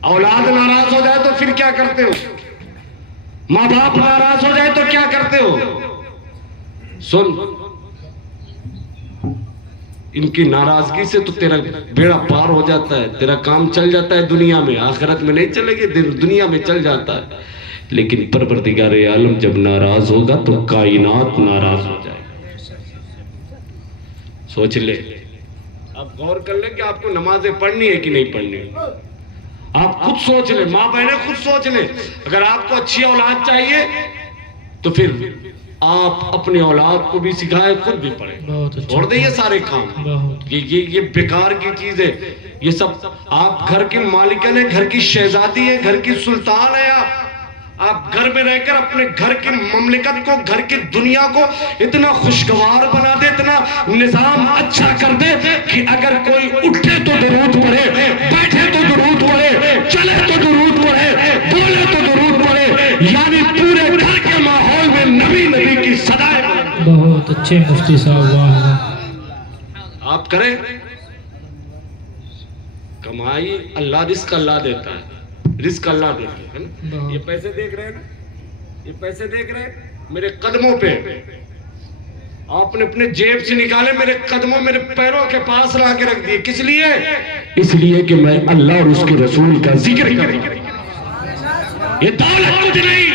اولاد ناراض ہو جائے تو پھر کیا کرتے ہو؟ ماں باپ ناراض ہو جائے تو کیا کرتے ہو؟ سن، ان کی ناراضگی سے تو تیرا بیڑا پار ہو جاتا ہے، تیرا کام چل جاتا ہے دنیا میں، آخرت میں نہیں چلے گی، دنیا میں چل جاتا ہے. لیکن پروردگار عالم جب ناراض ہوگا تو کائنات ناراض ہو جائے گا. سوچ لے، آپ غور کر لیں کہ آپ کو نمازیں پڑھنی ہے کہ نہیں پڑھنی. آپ خود سوچ لیں، ماں بہنیں خود سوچ لیں. اگر آپ کو اچھی اولاد چاہیے تو پھر آپ اپنے اولاد کو بھی سکھائیں، خود بھی پڑھیں. چھوڑ دیں یہ سارے کام، یہ بیکار کی چیز ہے. یہ سب آپ گھر کے مالکن ہیں، گھر کی شہزادی ہیں، گھر کی سلطان ہیں. آپ گھر میں رہ کر اپنے گھر کی مملکت کو، گھر کی دنیا کو اتنا خوشگوار بنا دے، اتنا نظام اچھا کر دے کہ اگر کوئی اٹھے تو درود پڑھے، بیٹھے تو درود پڑھے، چلے تو درود پڑھے، بولے تو درود پڑھے. یعنی پورے گھر کے ماحول میں نبی کی صدائیں. بہت اچھے مفتی صاحب، واہ. آپ کریں، کمائی اللہ، رزق اللہ دیتا ہے، رزق اللہ دیتا ہے نا. یہ پیسے دیکھ رہے ہیں نا، یہ پیسے دیکھ رہے ہیں میرے قدموں پہ، آپ نے اپنے جیب سے نکالے، میرے قدموں میرے پیروں کے پاس لا کے رکھ دیے. کس لیے؟ اس لیے کہ میں اللہ اور اس کے رسول کا ذکر کروں. یہ دولت کچھ نہیں،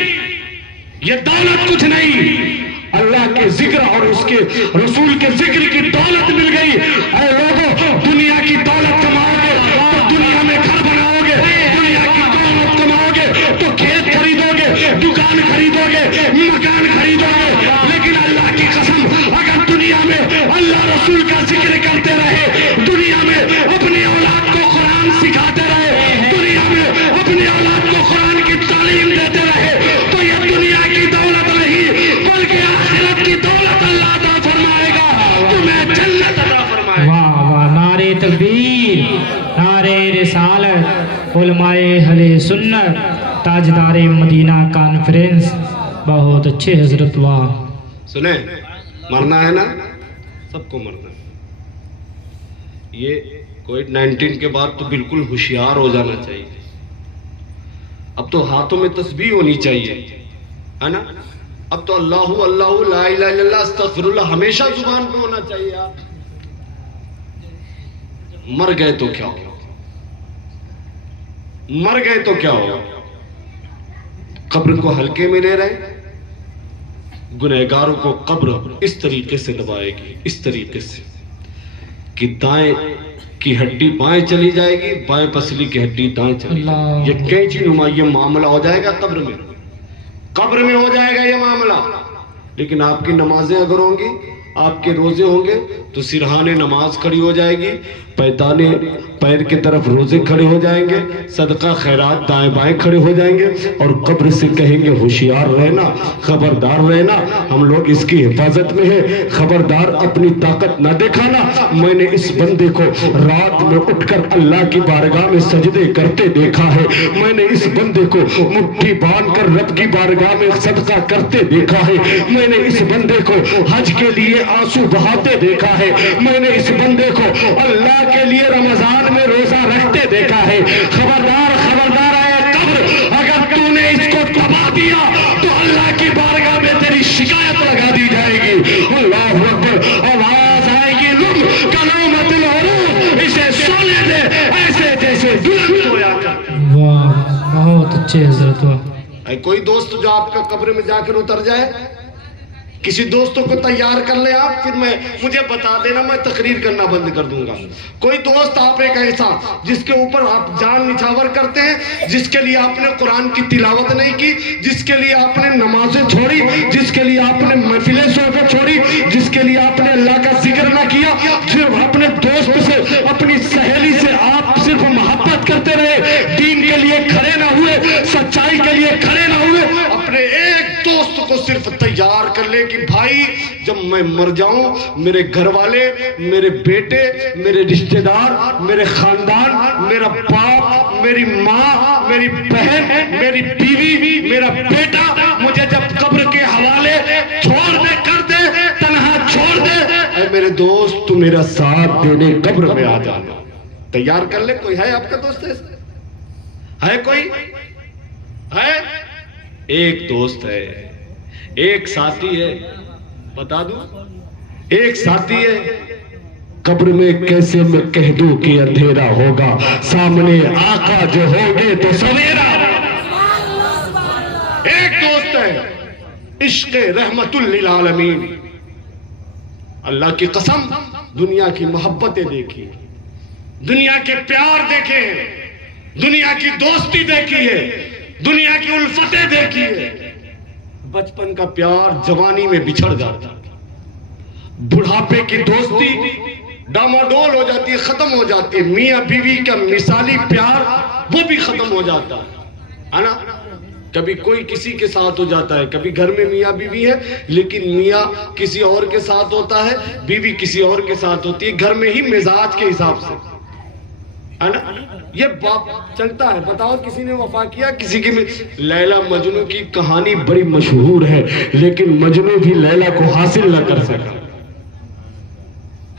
یہ دولت کچھ نہیں، اللہ کے ذکر اور اس کے رسول کے ذکر کی دولت مل گئی. اے لوگوں، دنیا کی دولت کماؤ گے تو دنیا میں گھر بناؤ گے، دنیا کی دولت کماؤ گے تو کھیت خریدو گے، دکان خریدو گے، مکان خریدو گے. لیکن اللہ کی قسم، اگر دنیا میں اللہ رسول کا ذکر کرتے رہے، دنیا میں اپنی اولاد کو قرآن سکھاتے رہے، دنیا میں اپنی اولاد کو قرآن کی تعلیم دیتے رہے، تو یہ دنیا کی دولت نہیں بلکہ آخرت کی دولت اللہ عطا فرمائے گا، تمہیں جنت عطا فرمائے گا. واہ واہ، نعرے تکبیر، نعرے رسالت، علماء اہل سنت، تاجدار مدینہ کانفرنس. بہت اچھے حضرت. واہ. سنیں، مرنا ہے نا، سب کو مرنا ہے. یہ کووڈ-19 کے بعد تو بالکل ہوشیار ہو جانا چاہیے. اب تو ہاتھوں میں تسبیح ہونی چاہیے، ہے نا. اب تو اللہ اللہ لا الہ الا اللہ استغفر اللہ ہمیشہ زبان پہ ہونا چاہیے. آپ مر گئے تو کیا ہو، مر گئے تو کیا ہو. قبر کو ہلکے میں لے رہے، گنہگاروں کو قبر اس طریقے سے دبائے گی، اس طریقے سے کہ دائیں کی ہڈی بائیں چلی جائے گی، بائیں پسلی کی ہڈی دائیں چلی جائے گی. یہ کینچی نما یہ معاملہ ہو جائے گا قبر میں، قبر میں ہو جائے گا یہ معاملہ. لیکن آپ کی نمازیں اگر ہوں گی، آپ کے روزے ہوں گے تو سرہانے نماز کھڑی ہو جائے گی، پیدانے پیر کی طرف روزے کھڑے ہو جائیں گے، صدقہ خیرات دائیں بائیں کھڑے ہو جائیں گے. اور قبر سے کہیں گے ہوشیار رہنا، خبردار رہنا، ہم لوگ اس کی حفاظت میں ہیں، خبردار اپنی طاقت نہ دکھانا. میں نے اس بندے کو رات میں اٹھ کر اللہ کی بارگاہ میں سجدے کرتے دیکھا ہے، میں نے اس بندے کو مٹھی باندھ کر رب کی بارگاہ میں صدقہ کرتے دیکھا ہے، میں نے اس بندے کو حج کے لیے آنسو بہاتے دیکھا ہے، میں نے اس بندے کو اللہ کے لیے رمضان میں روزہ رکھتے دیکھا ہے. خبردار خبردار ہے قبر، اگر تو نے اس کو دبا دیا تو اللہ کی بارگاہ میں تیری شکایت لگا دی جائے گی. اللہ اکبر. آواز آئے گی لم کلامت العروب، اسے سونے دے ایسے جیسے دلہن سویا کر. واہ، بہت اچھے حضرت. واہ. کوئی دوست جو آپ کا قبر میں جا کر اتر جائے، کسی دوستوں کو تیار کر لے آپ، پھر مجھے بتا دینا، میں تقریر کرنا بند کر دوں گا. کوئی دوست آپ ایک ایسا جس کے اوپر آپ جان نچھاور کرتے ہیں، جس کے لیے آپ نے قرآن کی تلاوت نہیں کی، جس کے لیے آپ نے نمازیں چھوڑی، جس کے لیے آپ نے محفلیں صحبت چھوڑی، جس کے لیے آپ نے اللہ کا ذکر نہ کیا، صرف اپنے دوست سے اپنی سہیلی سے آپ صرف محبت کرتے رہے، دین کے لیے کھڑے نہ ہوئے، سچائی کے لیے کھڑے نہ ہوئے. اپنے ایک دوست کو صرف تیار کر لے کہ بھائی جب میں مر جاؤں، میرے گھر والے، میرے بیٹے، میرے رشتہ دار، میرے خاندان، میرا باپ، میری ماں، میری بہن، میری بیوی، میرا بیٹا مجھے جب قبر کے حوالے چھوڑ دے، کر دے، تنہا چھوڑ دے، اے میرے دوست تو میرا ساتھ دینے قبر میں آ جانا. تیار کر لے. کوئی ہے آپ کا دوست ایسا؟ ہے کوئی؟ ہے؟ ایک دوست ہے، ایک ساتھی ہے، بتا دوں، ایک ساتھی ہے. قبر میں کیسے میں کہہ دوں کہ اندھیرا ہوگا، سامنے آقا جو ہوگے تو سویرا. ایک دوست ہے، عشق رحمت للعالمین. اللہ کی قسم، دنیا کی محبتیں دیکھی، دنیا کے پیار دیکھے ہیں، دنیا کی دوستی دیکھی ہے، دنیا کی الفتیں دیکھی ہے. بچپن کا پیار جوانی میں بچھڑ جاتا، بڑھاپے کی دوستی ڈاماڈول ہو جاتی ہے، ختم ہو جاتی ہے. میاں بیوی کا مثالی پیار وہ بھی ختم ہو جاتا ہے نا. کبھی کوئی کسی کے ساتھ ہو جاتا ہے، کبھی گھر میں میاں بیوی ہے لیکن میاں کسی اور کے ساتھ ہوتا ہے، بیوی کسی اور کے ساتھ ہوتی ہے، گھر میں ہی مزاج کے حساب سے، ہے نا. یہ باپ چلتا ہے. بتاؤ کسی نے وفا کیا کسی کی؟ لیلا مجنو کی کہانی بڑی مشہور ہے، لیکن مجنو بھی لیلا کو حاصل نہ کر سکا،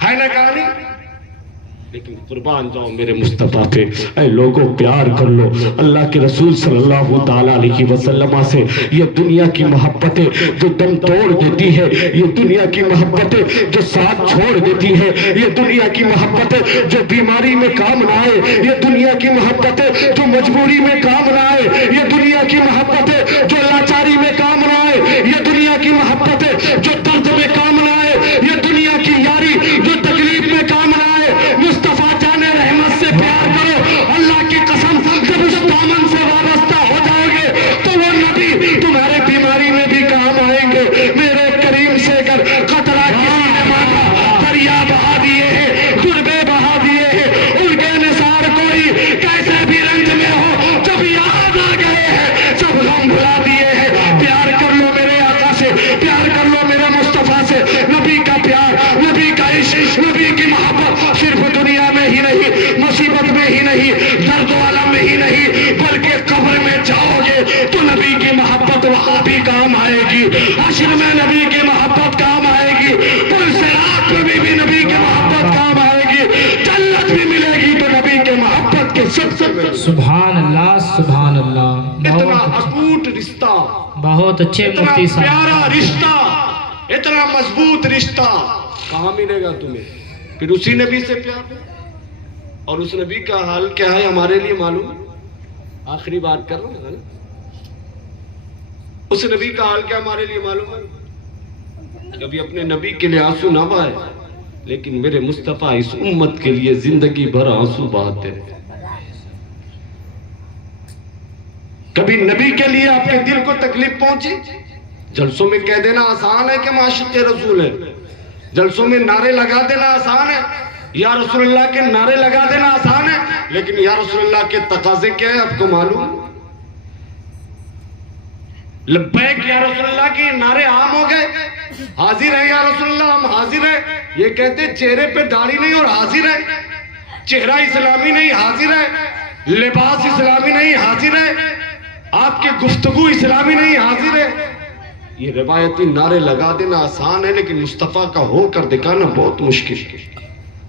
ہے نا کہانی. لیکن قربان جاؤ میرے مصطفیٰ پہ. اے لوگوں پیار کر لو اللہ کے رسول صلی اللہ تعالیٰ علیہ وسلم سے. یہ دنیا کی محبتیں جو دم توڑ دیتی ہے, یہ دنیا کی محبتیں جو ساتھ چھوڑ دیتی ہے, یہ دنیا کی محبتیں جو بیماری میں کام نہ آئے, یہ دنیا کی محبتیں جو مجبوری میں کام نہ آئے, یہ دنیا کی محبتیں جو لاچاری میں کام نہ آئے, یہ دنیا کی محبتیں جو درد میں کام نہ آئے, یہ دنیا کی یاری جو تکلیف میں کام نہ آئے. مصطفیٰ جان رحمت سے پیار کرو. اللہ کی قسم جب اس دامن سے وابستہ ہو جاؤ گے تو وہ نبی تمہارے بیماری میں بھی کام آئیں گے. میرے کریم سے اگر قطرہ کسی نے مانگا, دریا بہا دیے ہیں, تربے بہا دیے ہیں, ان کے نثار کوئی کیسے بھی رنج میں ہو جب یاد آ گئے ہیں سب غم بھلا دیے ہیں. پیار کر لو میرے آقا سے, پیار کر لو میرے مصطفیٰ سے. نبی کا پیار, نبی کا عشق, نبی کی محبت صرف دنیا میں ہی نہیں, مصیبت میں ہی نہیں, درد و علم میں ہی نہیں, بلکہ قبر میں جاؤ گے تو نبی کی محبت وہاں بھی کام آئے گی. حشر میں نبی کی محبت کام آئے گی, پل صراط میں بھی نبی کی محبت کام آئے گی, جنت بھی ملے گی تو نبی کے محبت کے سب سے. سبحان اللہ سبحان اللہ. اتنا اکوٹ رشتہ, بہت اچھے اتنا مفتی صاحب. پیارا رشتہ, اتنا مضبوط رشتہ کہاں ملے گا تمہیں؟ پھر اسی نبی سے پیار. اور اس نبی کا حال کیا ہے ہمارے لیے معلوم ہے. آخری بات کر رہا ہوں, اس نبی کا حال کیا ہمارے لیے معلوم ہے. کبھی اپنے نبی کے لیے آنسو نہ بہائے, لیکن میرے مصطفیٰ اس امت کے لیے زندگی بھر آنسو بہاتے رہے. کبھی نبی کے لیے آپ کے دل کو تکلیف پہنچی؟ جلسوں میں کہہ دینا آسان ہے کہ ہم عاشق رسول ہیں, جلسوں میں نعرے لگا دینا آسان ہے, یا رسول اللہ کے نعرے لگا دینا آسان ہے, لیکن یا رسول اللہ کے تقاضے کیا ہے آپ کو معلوم ہے؟ لبیک یا رسول اللہ کے نعرے عام ہو گئے. حاضر ہے یا رسول اللہ, ہم حاضر ہیں. یہ کہتے چہرے پہ داڑھی نہیں اور حاضر ہے, چہرہ اسلامی نہیں حاضر ہے, لباس اسلامی نہیں حاضر ہے, آپ کے گفتگو اسلامی نہیں حاضر ہے. یہ روایتی نعرے لگا دینا آسان ہے, لیکن مصطفیٰ کا ہو کر دکھانا بہت مشکل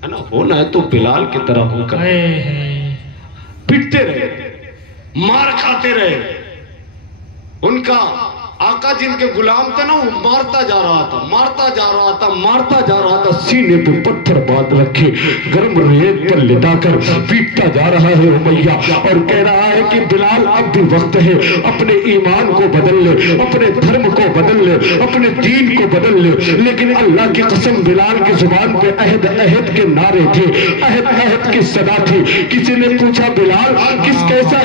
ہے نا. ہونا ہے تو بلال کی طرح ہو کر پٹتے رہے, مار کھاتے رہے. ان کا آقا جن کے غلام تھے نا, وہ مارتا جا رہا تھا, مارتا جا رہا تھا, مارتا جا رہا تھا. سینے پہ پتھر باندھ رکھے, گرم ریت پر لٹا کر پیٹتا جا رہا ہے امیہ, اور کہہ رہا ہے کہ بلال اب بھی وقت ہے, اپنے ایمان کو بدل لے, اپنے دھرم کو بدل لے, اپنے دین کو بدل لے. لیکن اللہ کی قسم بلال کی زبان پہ عہد عہد کے نعرے تھے, عہد عہد کی صدا تھی. کسی نے پوچھا بلال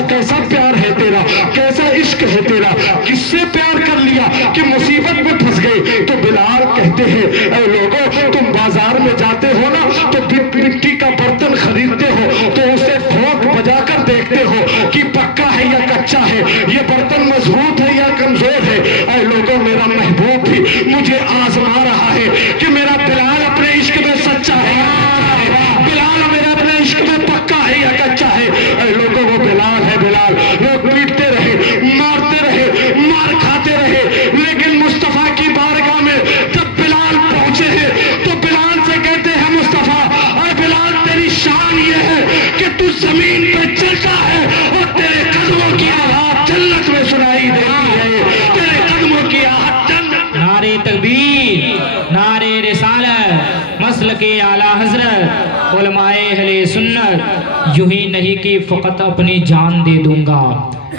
کیسا پیار ہے تیرا, کیسا عشق ہے تیرا, کس سے پیار کر لیا کہ مصیبت میں پھنس گئے؟ تو بلال کہتے ہیں اے لوگوں, تم بازار میں جاتے ہو نا تو مٹی کا برتن خریدتے ہو تو اسے ٹھوک بجا کر دیکھتے ہو کہ پکا ہے یا کچا ہے, یہ برتن مضبوط ہے یا کمزور ہے. اے لوگوں, میرا محبوب بھی مجھے آزما رہا ہے کہ میرا بلال اپنے عشق میں سچا ہے یا کچا ہے, بلال میرا اپنے عشق میں پکا ہے یا کچا ہے. اے لوگوں, وہ بلال ہے, بلال. لوگ پیٹتے رہے, مارتے رہے, مار کھاتے رہے, لیکن مصطفیٰ کی بارگاہ میں جب بلال پہنچے ہیں تو بلال سے کہتے ہیں مصطفیٰ, اے بلال تیری شان یہ ہے کہ تو زمین پہ چلتا ہے اور تیرے قدموں کی آواز جنت میں سنائی دیتی ہے, تیرے قدموں کی آواز جنت. نعرے تکبیر, نعرے رسالت, مسلک اعلیٰ حضرت, علماء اہل سنت. یوں ہی نہیں کہ فقط اپنی جان دے دوں گا,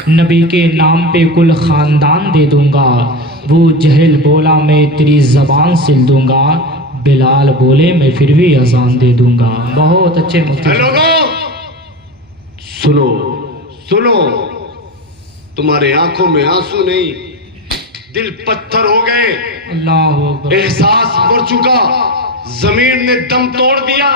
نبی کے نام پہ کل خاندان دے دوں گا. وہ جہل بولا میں تیری زبان سل دوں گا, بلال بولے میں پھر بھی اذان دے دوں گا. بہت اچھے مفتی. اے لوگوں سنو, سنو, تمہارے آنکھوں میں آنسو نہیں, دل پتھر ہو گئے, اللہ اکبر. احساس مر چکا, زمین نے دم توڑ دیا.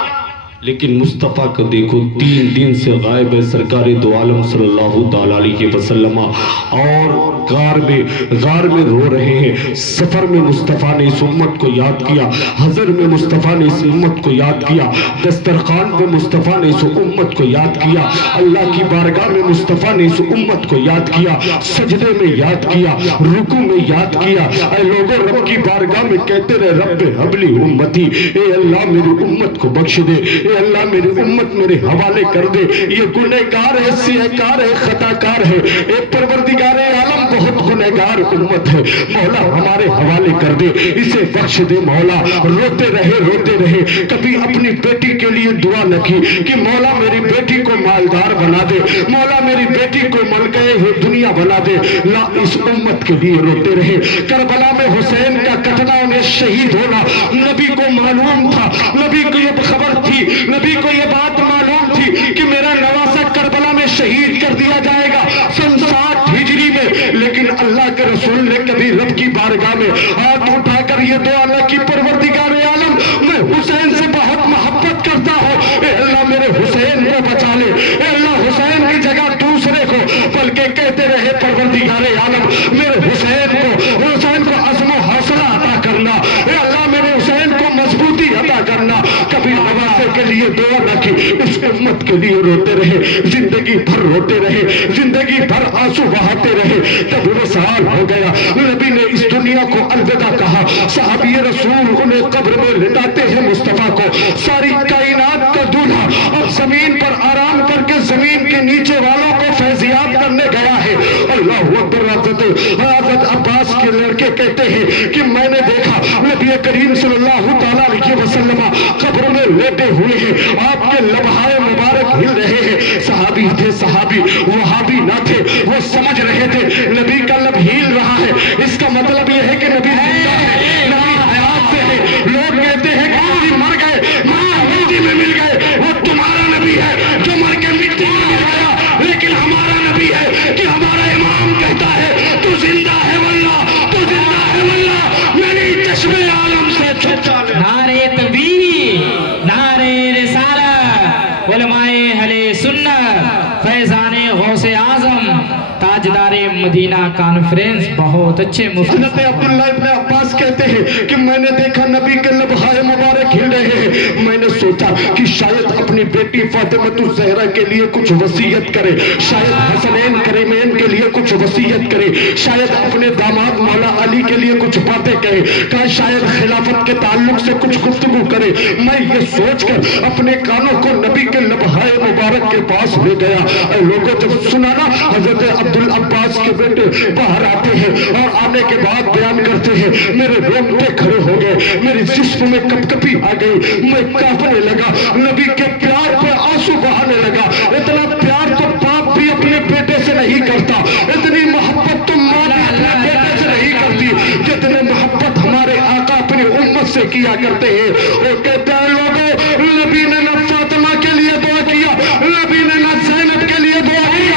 لیکن مصطفیٰ کو دیکھو 3 دن سے غائب ہے سرکار دو عالم صلی اللہ تعالیٰ علیہ وسلم, اور غار میں رو رہے ہیں. سفر میں مصطفیٰ نے اس امت کو یاد کیا, حضر میں مصطفیٰ نے اس امت کو یاد کیا, دسترخوان پہ مصطفیٰ نے اس امت کو یاد کیا, اللہ کی بارگاہ میں مصطفیٰ نے اس امت کو یاد کیا, سجدے میں یاد کیا, رکوع میں یاد کیا. اے لوگوں, رب کی بارگاہ میں کہتے رہے رب حبلی امتی, اے اللہ میری امت کو بخش دے, اے اللہ میری امت میرے حوالے کر دے، یہ گنہگار ہے، سیہکار ہے، خطاکار ہے، اے پروردگار عالم بہت گنہگار امت ہے، مولا ہمارے حوالے کر دے، اسے بخش دے مولا، روتے رہے، کبھی اپنی بیٹی کے لیے دعا نہ کی کہ مولا میری بیٹی کو مالدار بنا دے، مولا میری بیٹی کو مل گئے ہوئے دنیا بنا دے، لا اس امت کے لیے روتے رہے۔ کربلا میں حسین کا کٹنا، انہیں شہید ہونا نبی کو معلوم تھا، نبی کو یہ خبر تھی، نبی کو یہ بات معلوم تھی کہ میرا نواسہ کربلا میں شہید کر دیا جائے گا سن 60 ہجری میں، لیکن اللہ کے رسول نے کبھی رب کی بارگاہ میں ہاتھ اٹھا کر یہ دعا نہ کی، پروردگار عالم میں حسین سے بہت محبت کرتا ہوں، اے اللہ میرے حسین کو بچا لے، اے اللہ حسین کی جگہ دوسرے کو، بلکہ کہتے رہے پروردگار عالم میرے حسین کو عزم و حوصلہ عطا کرنا، اے اللہ میرے حسین کو مضبوطی عطا کرنا، کبھی نواسے کے لیے دعا نہ کی، اس امت کے لیے روتے رہے، زندگی بھر روتے رہے، زندگی بھر آنسو بہاتے رہے، جب وصال ہو گیا نبی نے اس دنیا کو الوداع کہا، صحابی رسول انہیں قبر میں لٹاتے ہیں مصطفیٰ کو، ساری کائنات کا دولہا اب زمین پر آرام کر کے زمین کے نیچے والوں کو فیضیاب کرنے گیا ہے۔ اللہ اکبر۔ حضرت عباس کے لڑکے کہتے ہیں کہ میں نے دیکھا نبی کریم صلی اللہ تعالیٰ علیہ وسلم قبر میں لیٹے ہوئے ہیں، آپ کے لبہائے مبارک ہل رہے ہیں، صحابی تھے، صحابی وہابی نہ تھے، وہ سمجھ رہے تھے نبی کا لب ہل رہا ہے، اس کا مطلب یہ ہے کہ نبی زندہ ہے، نبی حیات سے ہے۔ لوگ کہتے ہیں کہ نبی مر گئے، مٹی میں مل گئے، وہ تمہارا نبی ہے جو مر کے مٹی میں مل گیا، لیکن ہمارا نبی ہے کہ ہمارا امام کہتا ہے تو زندہ ہے واللہ، تو زندہ ہے واللہ، میری چشمے عالم سے چھپا لے۔ نعرے تکبیر، نعرے رسالت، علماء اہل سنت، فیضان غوث اعظم، تاجدار مدینہ کانفرنس، بہت اچھے مفتی۔ حضرت عبداللہ ابن عباس کہتے ہیں کہ میں نے دیکھا نبی کے لبہائے مبارک ہل رہے ہیں، میں نے سوچا کہ شاید اپنی بیٹی فاطمہ الزہرا کے لیے کچھ وصیت کرے، شاید حسنین کریمین کے لیے کچھ وصیت کرے، شاید اپنے داماد مولا علی کے لیے کچھ باتیں کہے، کہ شاید خلافت کے تعلق سے کچھ گفتگو کرے۔ میں یہ سوچ کر اپنے کانوں کو نبی کے لبہائے مبارک کے پاس لے گیا۔ اے لوگوں جب سنا نا حضرت عبدالعباس کے بیٹے باہر آتے ہیں اور آنے کے بعد بیان کرتے ہیں، میرے رونگٹے کھڑے ہو گئے، میری جسم میں کپکپی آ گئی، میں کانپنے لگا، نبی کے پیار پہ آنسو بہانے لگا۔ اتنا پیار تو باپ بھی اپنے بیٹے سے نہیں کرتا، اتنی محبت تو ماں بھی اپنے بیٹے سے نہیں کرتی جتنے محبت ہمارے آقا اپنی امت سے کیا کرتے ہیں۔ وہ کہتے ہیں لوگوں نبی نے نہ فاطمہ کے لیے دعا کیا، نبی نے نہ زینب کے لیے دعا کیا،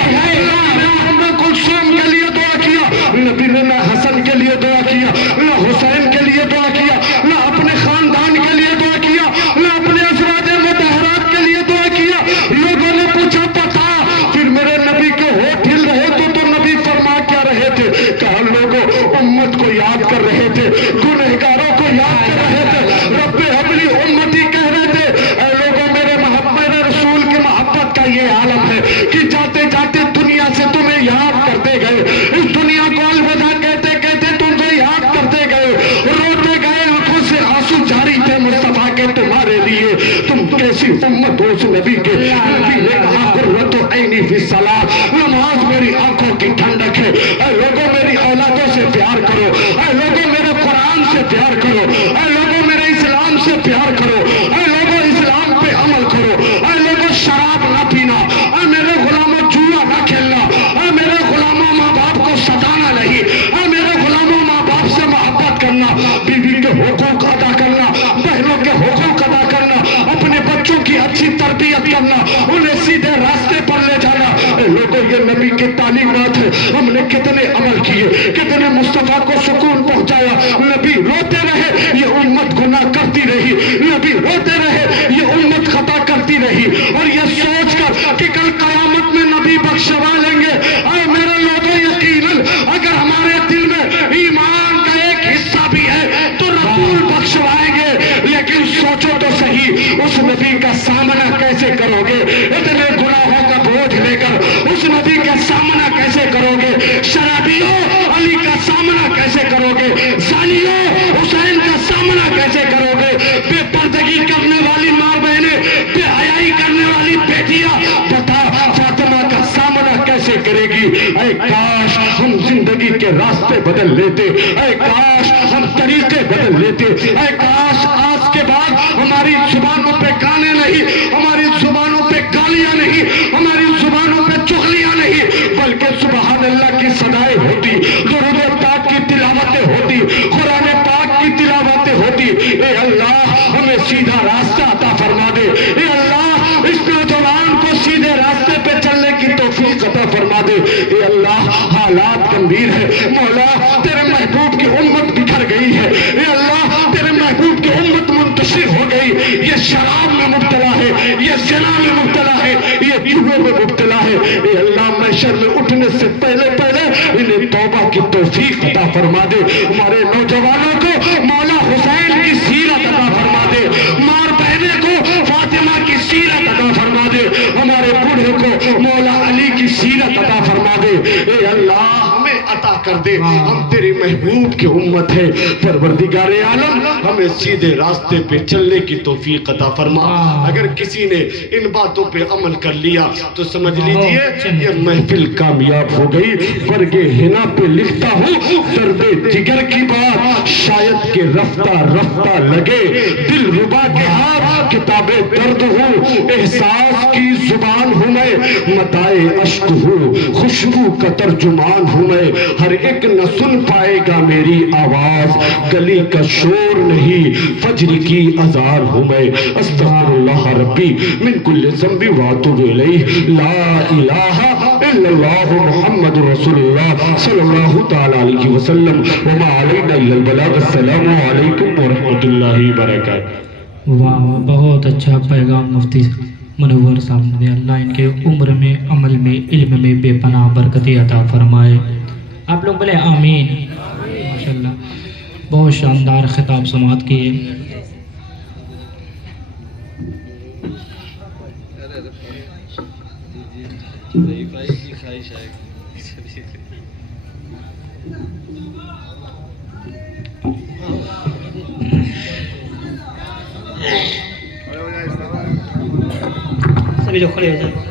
نبی نے نہ حسن کے لیے دعا کیا، نہ حسین کے لیے دعا کیا، نہ اپنے خاندان کے لیے دعا کیا، نہ اپنے ازواج مطہرات کے لیے دعا کیا۔ لوگوں نے پوچھا بتا پھر میرے نبی کے ہوٹھ ہل رہے تو نبی فرما کیا رہے تھے؟ کہا لوگوں امت کو یاد کر رہے تھے، گنہگاروں کو یاد کر رہے تھے، رب حبلی امتی کہہ رہے تھے۔ اے لوگوں میرے رسول کی محبت کا یہ عالم ہے کہ جاتے جاتے دنیا سے تمہیں یاد کرتے گئے، اس دنیا کو الوداع کہتے کہتے تم سے یاد کرتے گئے، روتے گئے، آنکھوں سے آنسو جاری تھے مصطفیٰ کے تمہارے لیے۔ تم کیسی امت ہو اس نبی کے؟ نبی نے کہا قرۃ عینی فی الصلاۃ، نماز میری آنکھوں کی ٹھنڈک ہے۔ اے لوگوں میری اولادوں سے پیار کرو، اے لوگوں میرے قرآن سے پیار کرو، اے لوگوں میرے اسلام سے پیار کرو، اے لوگوں اسلام پہ عمل کرو، اے لوگوں شراب نہ پینا، اے میرے غلاموں جوا نہ کھیلنا، اے میرے غلاموں ماں باپ کو ستانا نہیں، اے میرے غلاموں ماں باپ سے محبت کرنا، بیوی کے حقوق ادا کرنا، بہنوں کے حقوق ادا کرنا، اپنے بچوں کی اچھی تربیت کرنا، انہیں سیدھے راستے پر لے جانا۔ اے لوگوں یہ نبی کی تعلیمات ہے، ہم نے کتنے عمل کیے، کتنے مصطفیٰ کو سکون پہنچایا۔ نبی روتے رہے یہ امت گناہ کرتی رہی، نبی روتے رہے یہ امت خطا کرتی رہی، اور یہ سوچ کر کہ کل قیامت میں نبی بخشوا لیں گے۔ اے میرے لوگوں یقیناً اگر ہمارے دل میں ایمان کا ایک حصہ بھی ہے تو رسول بخشوائیں گے، لیکن سوچو تو صحیح اس نبی کا سامنا کیسے کرو گے؟ اتنے گناہوں کا بوجھ لے کر اس نبی کا سامنا کیسے کرو گے؟ شرابیوں علی کا سامنا کیسے کرو گے؟ زانیوں حسین کا سامنا کیسے کرو گے؟ بے پردگی کرنے والی ماں بہنیں، بے ہوگی. اے کاش ہم زندگی کے راستے بدل لیتے, اے کاش ہم طریقے بدل لیتے, اے کاش آج کے بعد ہماری زبانوں پہ گانے نہیں, ہماری زبانوں پہ گالیاں نہیں, ہماری زبانوں پہ چغلیاں نہیں, بلکہ سبحان اللہ کی صدائیں ہوتی, درود پاک کی تلاوتیں ہوتی, قرآن پاک کی تلاوتیں ہوتی. اے اللہ ہمیں سیدھا راستہ عطا فرما دے, اے اللہ اس نوجوان کو سیدھے راستے پہ چلنے کی توفیق عطا فرما دے. اے اللہ حالات گمبھیر ہے مولا, تیرے محبوب کی امت بکھر گئی ہے, اے اللہ تیرے محبوب کی امت منتشر ہو گئی, یہ شراب میں مبتلا ہے, یہ زنا میں مبتلا ہے, یہ جوے میں مبتلا ہے. اے اللہ محشر میں اٹھنے سے پہلے انہیں توبہ کی توفیق عطا فرما دے. ہمارے نوجوانوں کو مولا حسین کی سیرت عطا فرما دے, مار بہنے کو فاطمہ کی سیرت عطا فرما دے, ہمارے بوڑھے کو مولا علی کی سیرت عطا فرما دے. اے اللہ ہمیں عطا کر دے, ہم تیری محبوب کی امت ہے. پروردگار عالم ہمیں سیدھے راستے پہ چلنے کی توفیق عطا فرما. اگر کسی نے ان باتوں پہ عمل کر لیا تو سمجھ لیجئے یہ محفل کامیاب ہو گئی. برگے ہنا پہ لکھتا ہوں درد جگر کی بات, شاید کہ رفتہ رفتہ لگے دل ربا کے ہاتھ, کتاب درد ہوں احساس کی زبان ہوں میں, متائے اشک ہوں خوشبو کا ترجمان ہوں میں, ہر ایک نہ سن پائے گا میری آواز, گلی کا شور نہیں فجر کی اذان ہوں میں. استغفر اللہ ربی من کل ذنب واتوب الیہ, لا الہ الا اللہ محمد رسول اللہ صلی اللہ تعالی علیہ وسلم, وما علینا الا البلاغ. السلام علیکم ورحمۃ اللہ وبرکاتہ. واہ, بہت اچھا پیغام مفتی منور صاحب نے. اللہ ان کے عمر میں, عمل میں, علم میں بے پناہ برکتیں عطا فرمائے. آپ لوگ بولے آمین. ماشاءاللہ بہت شاندار خطاب سماعت کیے. سبھی لوگ کھڑے ہو جائیں.